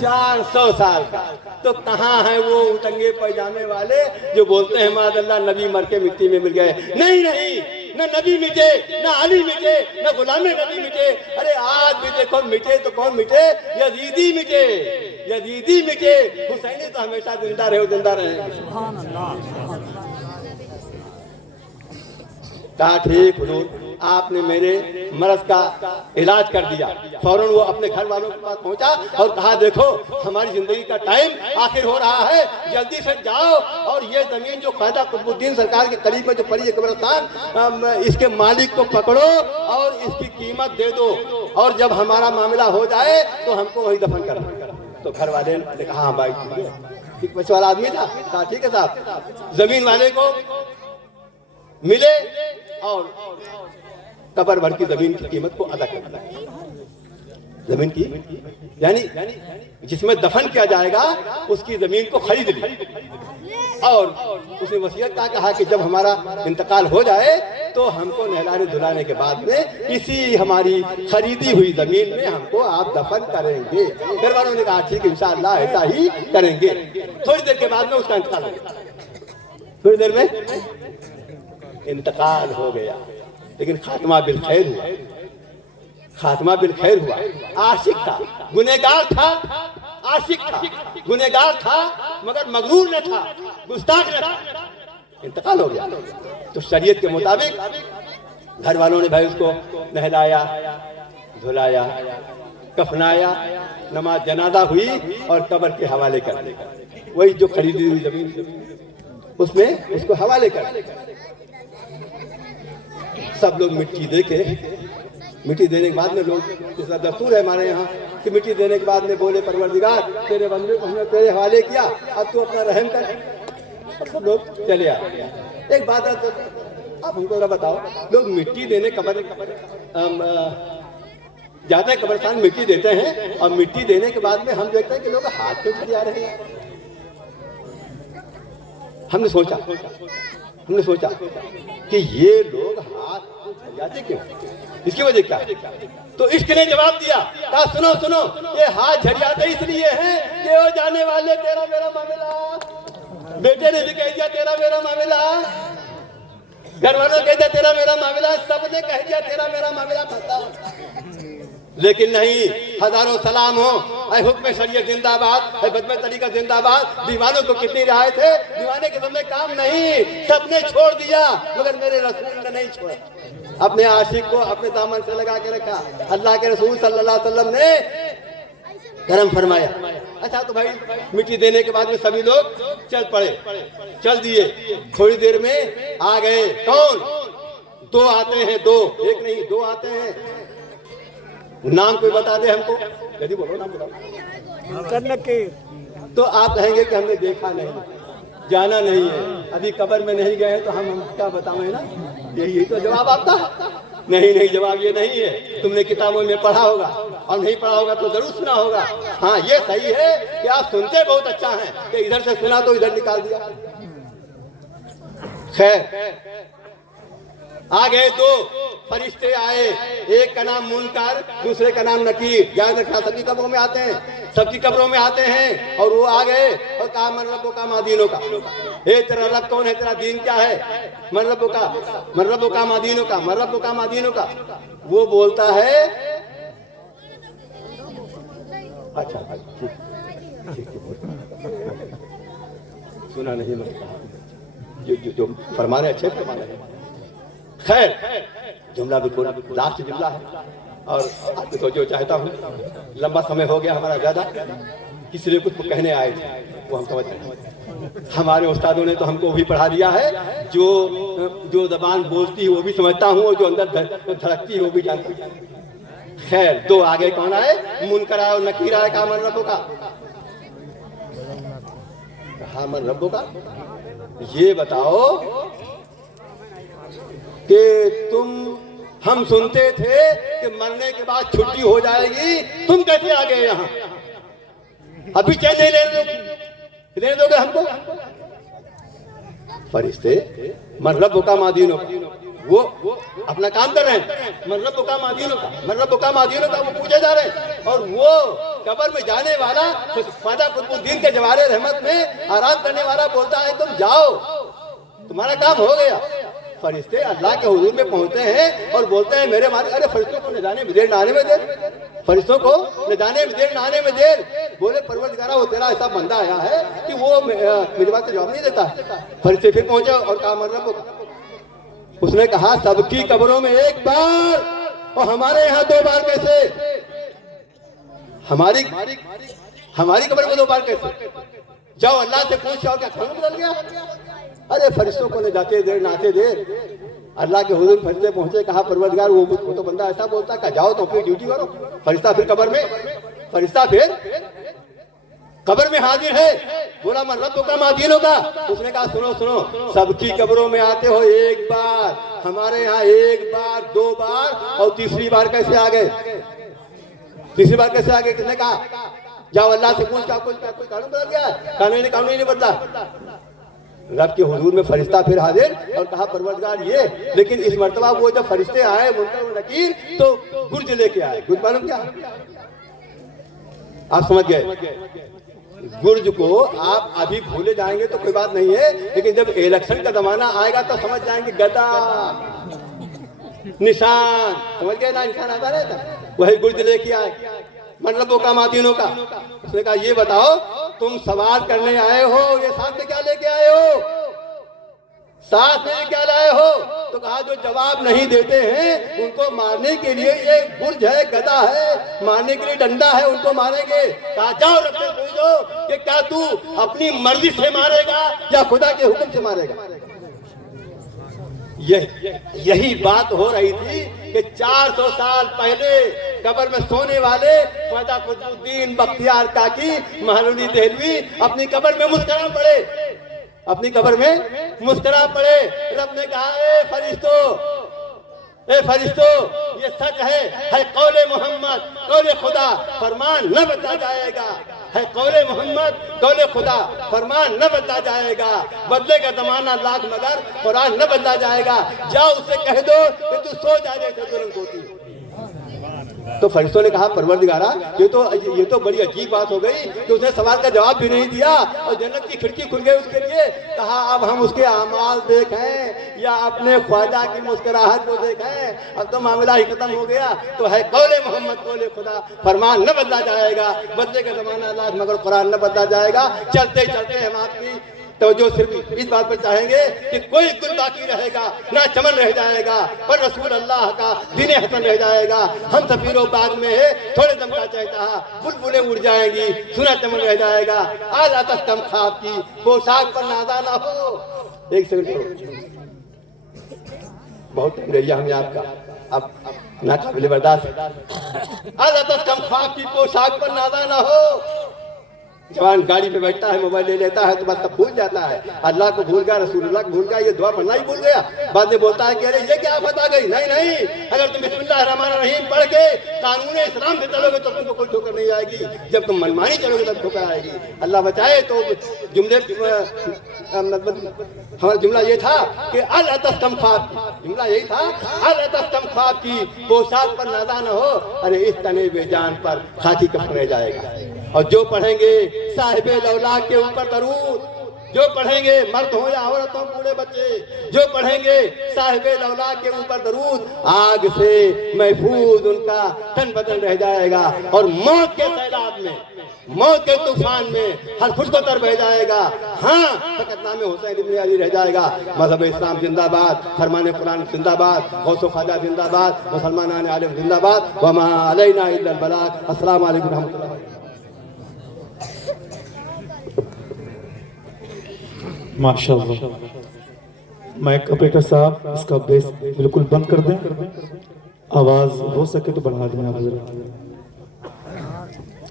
400 साल का। तो कहाँ है वो उटंगे पैजामे वाले जो बोलते हैं मादल्ला नबी मर के मिट्टी में मिल गए? नहीं नहीं, न नबी मिटे, न अली मिटे, न गुलाम नबी मिटे। अरे आज भी देखो मिटे तो कौन मिटे? यजीदी मिटे, यजीदी मिटे, हुसैनी तो हमेशा जिंदा रहे, जिंदा रहे। कहा ठीक हुजूर, आपने मेरे मर्ज का इलाज कर दिया। फौरन वो अपने घर वालों के पास पहुंचा और कहा देखो हमारी जिंदगी का टाइम आखिर हो रहा है, जल्दी से जाओ और ये जमीन जो ख्वाजा कुतुबुद्दीन सरकार के करीब में जो पड़ी है कब्रिस्तान, इसके मालिक को पकड़ो और इसकी कीमत दे दो, और जब हमारा मामला हो जाए तो हमको वही दफन करना। तो घर वाले ने कहा हाँ भाई ठीक है, ठीक पैसे वाला आदमी था। कहा ठीक है साहब, जमीन वाले को मिले और कब्र भर की जमीन की कीमत को अदा कर दिया। जमीन की यानी जिसमें दफन किया जाएगा उसकी जमीन को खरीद ली, और उसने वसीयत का कहा कि जब हमारा इंतकाल हो जाए तो हमको नहलाने धुलाने के बाद में इसी हमारी खरीदी हुई जमीन में हमको आप दफन करेंगे। घर वालों ने कहा ठीक इंशाअल्लाह ऐसा ही करेंगे। थोड़ी देर के बाद में उसका इंतकाल हो गया। थोड़ी देर में इंतकाल हो गया, लेकिन खात्मा बिल खैर हुआ। खात्मा बिल खैर हुआ। आशिक था, गुनहगार था, आशिक था, गुनहगार था, मगर मगरूर न था, गुस्ताख न था। इंतकाल हो गया तो शरीयत के मुताबिक घर वालों ने भाई उसको नहलाया, धुलाया, कफनाया, नमाज जनाजा हुई और कब्र के हवाले कर दिया। वही जो खरीदी हुई जमीन उसमें उसको हवाले कर। सब लोग मिट्टी देके, मिट्टी देने के बाद में लोग, इसका दस्तूर है हमारे यहाँ कि मिट्टी देने के बाद में बोले परवरदिगार तेरे बंदे को हमने तेरे हवाले किया, अब तू अपना रहम कर। सब लोग चले आए। एक बात है, तो आप हमको जरा बताओ, लोग मिट्टी देने कब्र जाते हैं, कब्रिस्तान मिट्टी देते हैं, और मिट्टी देने के बाद में हम देखते हैं कि लोग हाथ में चले आ रहे हैं। हमने सोचा कि ये लोग हाथ जाते क्यों, इसकी वजह क्या? तो इश्क ने जवाब दिया, कहा सुनो सुनो, ये हाथ झरियाते इसलिए हैं कि वो जाने वाले तेरा मेरा मामला। बेटे ने भी कह दिया तेरा मेरा मामला, घर वालों ने कह दिया तेरा मेरा मामला, सबने कह दिया तेरा मेरा मामला खत्म। लेकिन नहीं, हजारों सलाम हो, ऐ हुक्म शरीयत जिंदाबाद, ऐ बदमे तरीका जिंदाबाद। दीवानों को कितनी रियायत है, दीवाने के सामने काम नहीं, सबने छोड़ दिया, मगर मेरे रसूल ने नहीं छोड़ा। अपने आशिक को अपने दामन से लगा के रखा। अल्लाह के रसूल सल्लल्लाहु अलैहि वसल्लम ने करम फरमाया। अच्छा तो भाई मिट्टी देने के बाद में सभी लोग चल पड़े, चल दिए। थोड़ी देर में आ गए कौन? दो आते हैं, दो, एक नहीं दो आते हैं। नाम कोई बता दे हमको, यदि बोलो नाम बताओ। तो आप कहेंगे कि हमने देखा नहीं, जाना नहीं है, अभी कब्र में नहीं गए, तो हम क्या बताएं ना, यही तो जवाब आपका। नहीं नहीं, जवाब ये नहीं है। तुमने किताबों में पढ़ा होगा, और नहीं पढ़ा होगा तो जरूर सुना होगा। हाँ, ये सही है कि आप सुनते बहुत अच्छा है कि इधर से सुना तो इधर निकाल दिया। खैर, आ गए दो फरिश्ते आए, एक का नाम मुनकर, दूसरे का नाम नकीर। याद रखना, सबकी कब्रों में आते हैं, सबकी कब्रों में आते हैं। और वो आ गए और कहा, मन रब्बो का मादीनों का, ए तेरा रब कौन है, तेरा दीन क्या है? मन रब्बो का मादीनों का, मन रब्बो का मादीनों का। वो बोलता है, अच्छा सुना नहीं, मैं जो फरमाने अच्छे फरमाने हैं। खैर, जुमला बिल्कुल लास्ट जुमला है, और आपको तो जो चाहता हूँ, लंबा समय हो गया हमारा ज़्यादा, इसलिए कुछ कहने आए थे, वो हम समझ रहे हैं। हमारे उस्तादों ने तो हमको भी पढ़ा दिया है, जो ज़बान बोलती है वो भी समझता हूँ, और जो अंदर धड़कती है वो भी जानता हूँ। खैर, दो आगे कौन आए? मुनकर आए और नकीर आए। कहा, मन रब्बो का, कहा मन रब्बो का, ये बताओ कि हम सुनते थे कि मरने के बाद छुट्टी हो जाएगी, तुम कैसे आ गए यहाँ? अभी चैन नहीं लेने दोगे हमको? फरिश्ते, मन रब्बो का मादीनों का, वो अपना काम कर रहे हैं। मन रब्बो का मादीनों का, मन रब्बो का मादीनों का, वो पूछे जा रहे हैं। और वो कब्र में जाने वाला ख्वाजा कुतुबुद्दीन के जवाहर रहमत में आराम करने वाला बोलता है, तुम जाओ, तुम्हारा काम हो गया। फरिश्ते अल्लाह के हुजूर में पहुंचते हैं और बोलते हैं, मेरे मालिक, अरे फरिश्तों को न जाने में देर, न आने में देर, फरिश्तों को न जाने में देर, न आने में देर। बोले, परवरदिगारा, वो तेरा ऐसा बंदा आया है कि वो मेरी बात का जवाब नहीं देता। फरिश्ते फिर पहुंचे और कहा, मन रब्बो का। उसने कहा, सबकी कब्रों में एक बार, और हमारे यहाँ 2 बार कैसे? हमारी कब्र में 2 बार कैसे? जाओ अल्लाह से पूछ जाओ, क्या खाना बदल गया? अरे फरिश्तों को ले जाते देर, नाते देर। अल्लाह के हुजूर फरिश्ते पहुंचे, कहा, परवरदिगार, वो तो बंदा ऐसा बोलता, कहा, जाओ तो अपनी ड्यूटी करो। फरिश्ता फिर कब्र में हाजिर है। बोला, मन रब्बो का मादीनों का। उसने कहा, सुनो सुनो, सबकी कब्रों में आते हो एक बार, हमारे यहाँ 1 बार, 2 बार, और तीसरी बार कैसे आ गए? तीसरी बार कैसे आ गए? किसने कहा? जाओ अल्लाह से पूछ, कोई कानून बदल गया? कानून ही नहीं बदला। रब के हुजूर में फरिश्ता फिर हाजिर और कहा, परवरदिगार, ये, लेकिन इस मर्तबा वो जब फरिश्ते आए मुनकर और नकीर, तो गुर्ज लेके आए। गुर्ज मालूम क्या? आप समझ गए? गुर्ज को आप अभी भूले जाएंगे तो कोई बात नहीं है, लेकिन जब इलेक्शन का जमाना आएगा तो समझ जाएंगे। गदा, निशान, समझ गए ना? निशान आता रहता, वही गुर्ज लेके आए। मन रब्बो का मादीनों का। उसने कहा, ये बताओ, तुम सवाल करने आए हो, ये साथ में क्या लेके आए हो? साथ में क्या लाए हो? तो कहा, जो जवाब नहीं देते हैं उनको मारने के लिए ये गुर्ज है, गदा है, मारने के लिए डंडा है, उनको मारेंगे। कहा, जाओ रब से पूछो कि क्या तू अपनी मर्जी से मारेगा या खुदा के हुक्म से मारेगा? यही बात हो रही थी कि 400 साल पहले कब्र में सोने वाले ख्वाजा कुतुबुद्दीन बख्तियार काकी महलूली देहलवी अपनी कब्र में मुस्कुरा पड़े, अपनी कब्र में मुस्कुरा पड़े। रब ने कहा, ए फरिश्तों, ये सच है कौले मोहम्मद, कौले खुदा, फरमान न बदला जाएगा। है कौले मोहम्मद, कौले खुदा, फरमान न बदला जाएगा। बदलेगा जमाना लाख मगर कुरान न बदला जाएगा। जाओ उससे कह दो कि तू सो जा जैसे तुरंत होती। तो फरिश्तों ने कहा, परवरदिगारा, ये तो बड़ी अजीब बात हो गई कि उसने सवाल का जवाब भी नहीं दिया और जन्नत की खिड़की खुल गई उसके लिए। कहा, अब हम उसके अमाल देखें या अपने ख्वाजा की मुस्कुराहट को देखें? अब तो मामला ही खत्म हो गया। तो है कौले मोहम्मद, कौले खुदा, फरमान न बदला जाएगा। बदले का जमाना लाख मगर कुरान न बदला जाएगा। चलते चलते हम आपकी तो जो सिर्फ इस बात पर चाहेंगे कि कोई गुल बाकी रहेगा ना, चमन रह जाएगा, पर रसूल अल्लाह का दीन हसन रह जाएगा। हम सफीरों बाग में है, थोड़े दम का चाहता, बुलबुलें उड़ जाएंगी, सुना चमन रह जाएगा। आला तक कम खाब की पोशाक पर नादा ना हो। एक सेकंड, बहुत टाइम लिया हमने आपका, अब ना काबिल बर्दाश्त। आला तक कम खाब की पोशाक पर नादा ना हो। जवान गाड़ी पे बैठता है, मोबाइल ले लेता है तो बस तब भूल जाता है, अल्लाह को भूल गया, रसूलुल्लाह को भूल गया, ये दुआ पढ़ना ही भूल गया। बाद में बोलता है कि अरे ये क्या आफत आ गई। नहीं नहीं, अगर तुम बिस्मिल्लाहिर्रहमानिर्रहीम पढ़ के कानून इस्लाम से चलोगे तो तुमको कोई ठोकर नहीं आएगी, जब तुम मनमानी चलोगे तब ठोकर आएगी। अल्लाह बचाए। तो जुमले हमारा जुमला ये था कि अल अतस्तम ख्वाब, जुमला यही था अल अतस्तम ख्वाब की पोशाक पर नादा न हो, अरे इस तने बेजान पर खाकी कफन रह जाएगा। और जो पढ़ेंगे साहिबे लौला के ऊपर दरूद, जो पढ़ेंगे मर्द हो या औरत हो, बूढ़े बच्चे, जो पढ़ेंगे साहिबे लौला के ऊपर दरूद, आग से महफूज उनका तन बदन रह जाएगा। और मौत के सैलाब में, मौत के तूफान में हर खुश को तर बह जाएगा। हाँ, सकतनामे हुसैन इब्न अली रह जाएगा। मज़हब इस्लाम जिंदाबाद, फरमान कुरान जिंदाबाद, गौस ख्वाजा जिंदाबाद, मुसलमान आलिम जिंदाबाद। व मा अलैना इल्लल बलाग। अस्सलामु अलैकुम व रहमतुल्लाह। माशाअल्लाह। माइक ऑपरेटर साहब इसका बेस बिल्कुल बंद कर दें, आवाज हो सके तो बढ़ा दें। आप जरा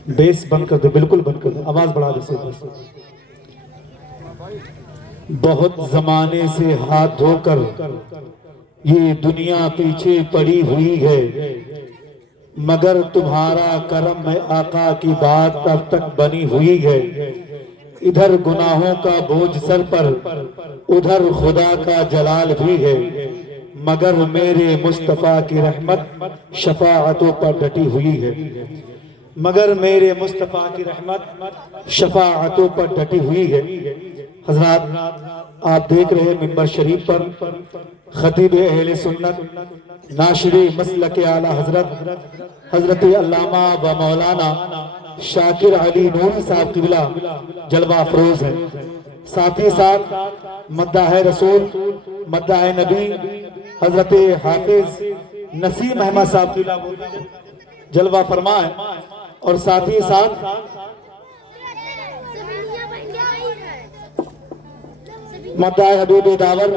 बेस बंद कर दें, बिल्कुल बंद कर दें, आवाज बढ़ा दें। बहुत जमाने से हाथ धोकर ये दुनिया पीछे पड़ी हुई है, मगर तुम्हारा करम में आका की बात अब तक बनी हुई है। इधर गुनाहों का बोझ सर पर, उधर खुदा का जलाल भी है, मगर मेरे मुस्तफा की रहमत शफाअतों पर डटी हुई है। मगर मेरे मुस्तफा की रहमत शफाअतों पर डटी हुई है। हजरात, आप देख रहे हैं मिंबर शरीफ पर खतीब अहले सुन्नत नाशिरी मसलक आला हजरत अल्लामा व मौलाना शाकिर अली नूरी साहब किबला जलवा अफरोज है। साथ ही साथ मद्दाह रसूल, मद्दाह नबी हजरत हाफिज नसीम अहमद साहब किबला जलवा फरमा है। और साथ ही साथ मद्दाह हबीब दावर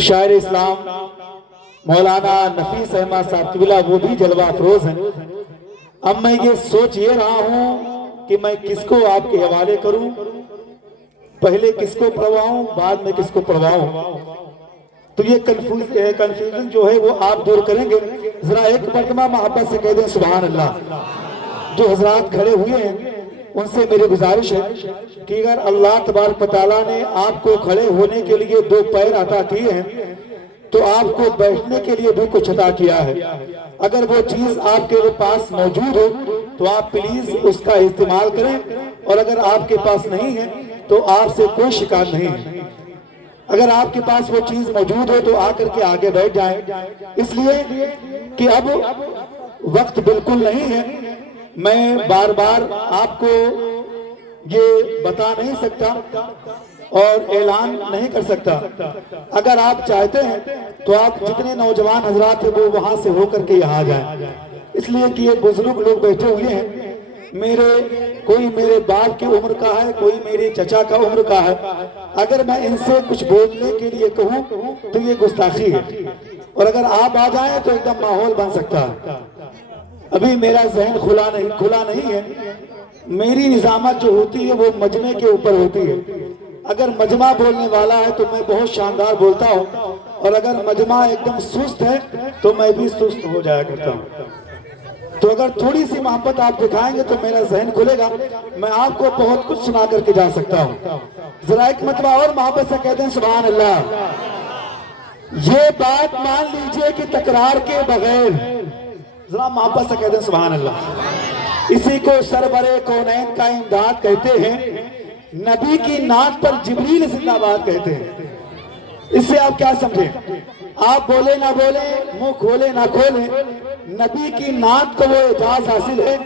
शायर इस्लाम मौलाना नफीस अहमद साहब किबला वो भी जलवा अफरोज हैं। अब मैं ये सोच ये रहा हूं कि मैं किसको आपके हवाले करूं, पहले किसको पढ़वाऊं, बाद में किसको पढ़वाऊं। तो ये कंफ्यूजन जो है वो आप दूर करेंगे। जरा एक मरतबा मोहब्बत से कह दें सुभान अल्लाह। जो हजरात खड़े हुए हैं उनसे मेरी गुजारिश है कि अगर अल्लाह तबारक व तआला ने आपको खड़े होने के लिए दो पैर अता किए हैं तो आपको बैठने के लिए भी कुछ अता किया है। अगर वो चीज आपके पास मौजूद हो तो आप प्लीज उसका इस्तेमाल करें, और अगर आपके पास नहीं है तो आपसे कोई शिकायत नहीं है। अगर आपके पास वो चीज मौजूद हो तो आकर के आगे बैठ जाएं, इसलिए कि अब वक्त बिल्कुल नहीं है। मैं बार बार आपको ये बता नहीं सकता और ऐलान नहीं कर सकता। अगर आप चाहते हैं तो आप जितने नौजवान हजरात हैं वो वहां से होकर के यहाँ आ जाएं, इसलिए कि ये बुजुर्ग लोग बैठे हुए हैं। कोई मेरे बाप की उम्र का है, कोई मेरे चचा का उम्र का है। अगर मैं इनसे कुछ बोलने के लिए कहूँ तो ये गुस्ताखी है, और अगर आप आ जाएं तो एकदम माहौल बन सकता है। अभी मेरा जहन खुला नहीं है। मेरी निजामत जो होती है वो मजमे के ऊपर होती है। अगर मजमा बोलने वाला है तो मैं बहुत शानदार बोलता हूँ, और अगर मजमा एकदम सुस्त है तो मैं भी सुस्त हो जाया करता हूँ। तो अगर थोड़ी सी मोहब्बत आप दिखाएंगे तो मेरा जहन खुलेगा, मैं आपको बहुत कुछ सुना करके जा सकता हूँ। जरा एक मतलब और मोहब्बत से कहते हैं सुभान अल्लाह। ये बात मान लीजिए कि तकरार के बगैर, जरा मोहब्बत से कहते हैं सुभान अल्लाह। इसी को सरवरे कौनैन का इमदाद कहते हैं, नबी की नात पर जिब्रील जिंदाबाद कहते हैं। इससे आप क्या समझे? आप बोले ना बोले, मुंह खोले ना खोले, नबी की नात को वो एजाज हासिल है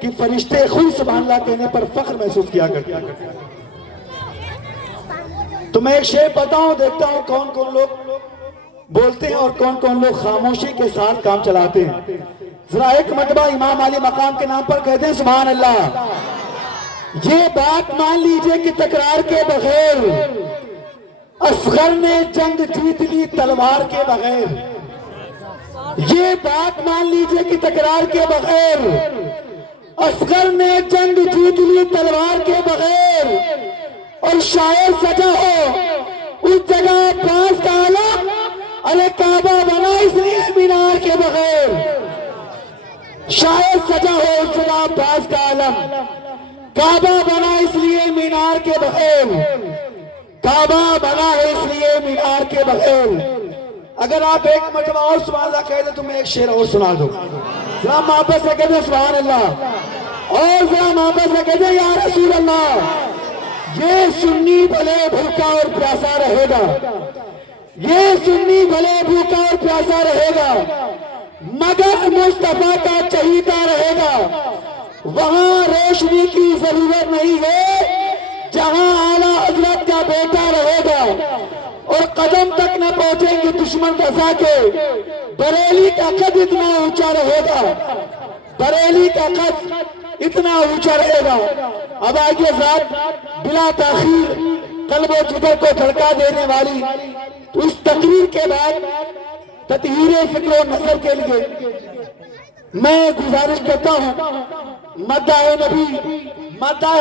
कि फरिश्ते खुद सुभान अल्लाह कहने पर फख्र महसूस किया करते हैं। तो मैं एक शेर बताऊं, देखता हूं कौन कौन लोग बोलते हैं और कौन कौन लोग खामोशी के साथ काम चलाते हैं। जरा एक मरतबा इमाम अली मकाम के नाम पर कहते हैं सुभान अल्लाह। ये बात मान लीजिए कि तकरार के बगैर असगर ने जंग जीत ली तलवार के बगैर। ये बात मान लीजिए कि तकरार के बगैर असगर ने जंग जीत ली तलवार के बगैर, और शायर सजा हो उस जगह बांस का आलम, अरे काबा बना इसलिए मीनार के बगैर। शायर सजा हो उस जगह बांस का आलम, काबा बना इसलिए मीनार के बगैर, काबा बना है इसलिए मीनार के बगैर। अगर आप एक मरतबा और सुभान अल्लाह कह दे तो मैं एक शेर और सुना दूं। जरा मोहब्बत से कह दे सुभान अल्लाह, और जरा मोहब्बत से कह दे या रसूल अल्लाह। ये सुन्नी भले भूखा और प्यासा रहेगा, ये सुन्नी भले भूखा और प्यासा रहेगा, मगर मुस्तफा का चहीता रहेगा। वहां रोशनी की जरूरत नहीं है जहां आला हजरत का बेटा रहेगा, और कदम तक न पहुंचेंगे दुश्मन फंसा के। बरेली का कद इतना ऊंचा रहेगा, बरेली का कद इतना ऊंचा रहेगा। अब आगे साथ बिला ताखीर कल्बो जिगर को धड़का देने वाली उस तकरीर के बाद ततहीरे फिक्र नजर के लिए मैं गुजारिश करता हूं, मद्दाए नबी मद्दाए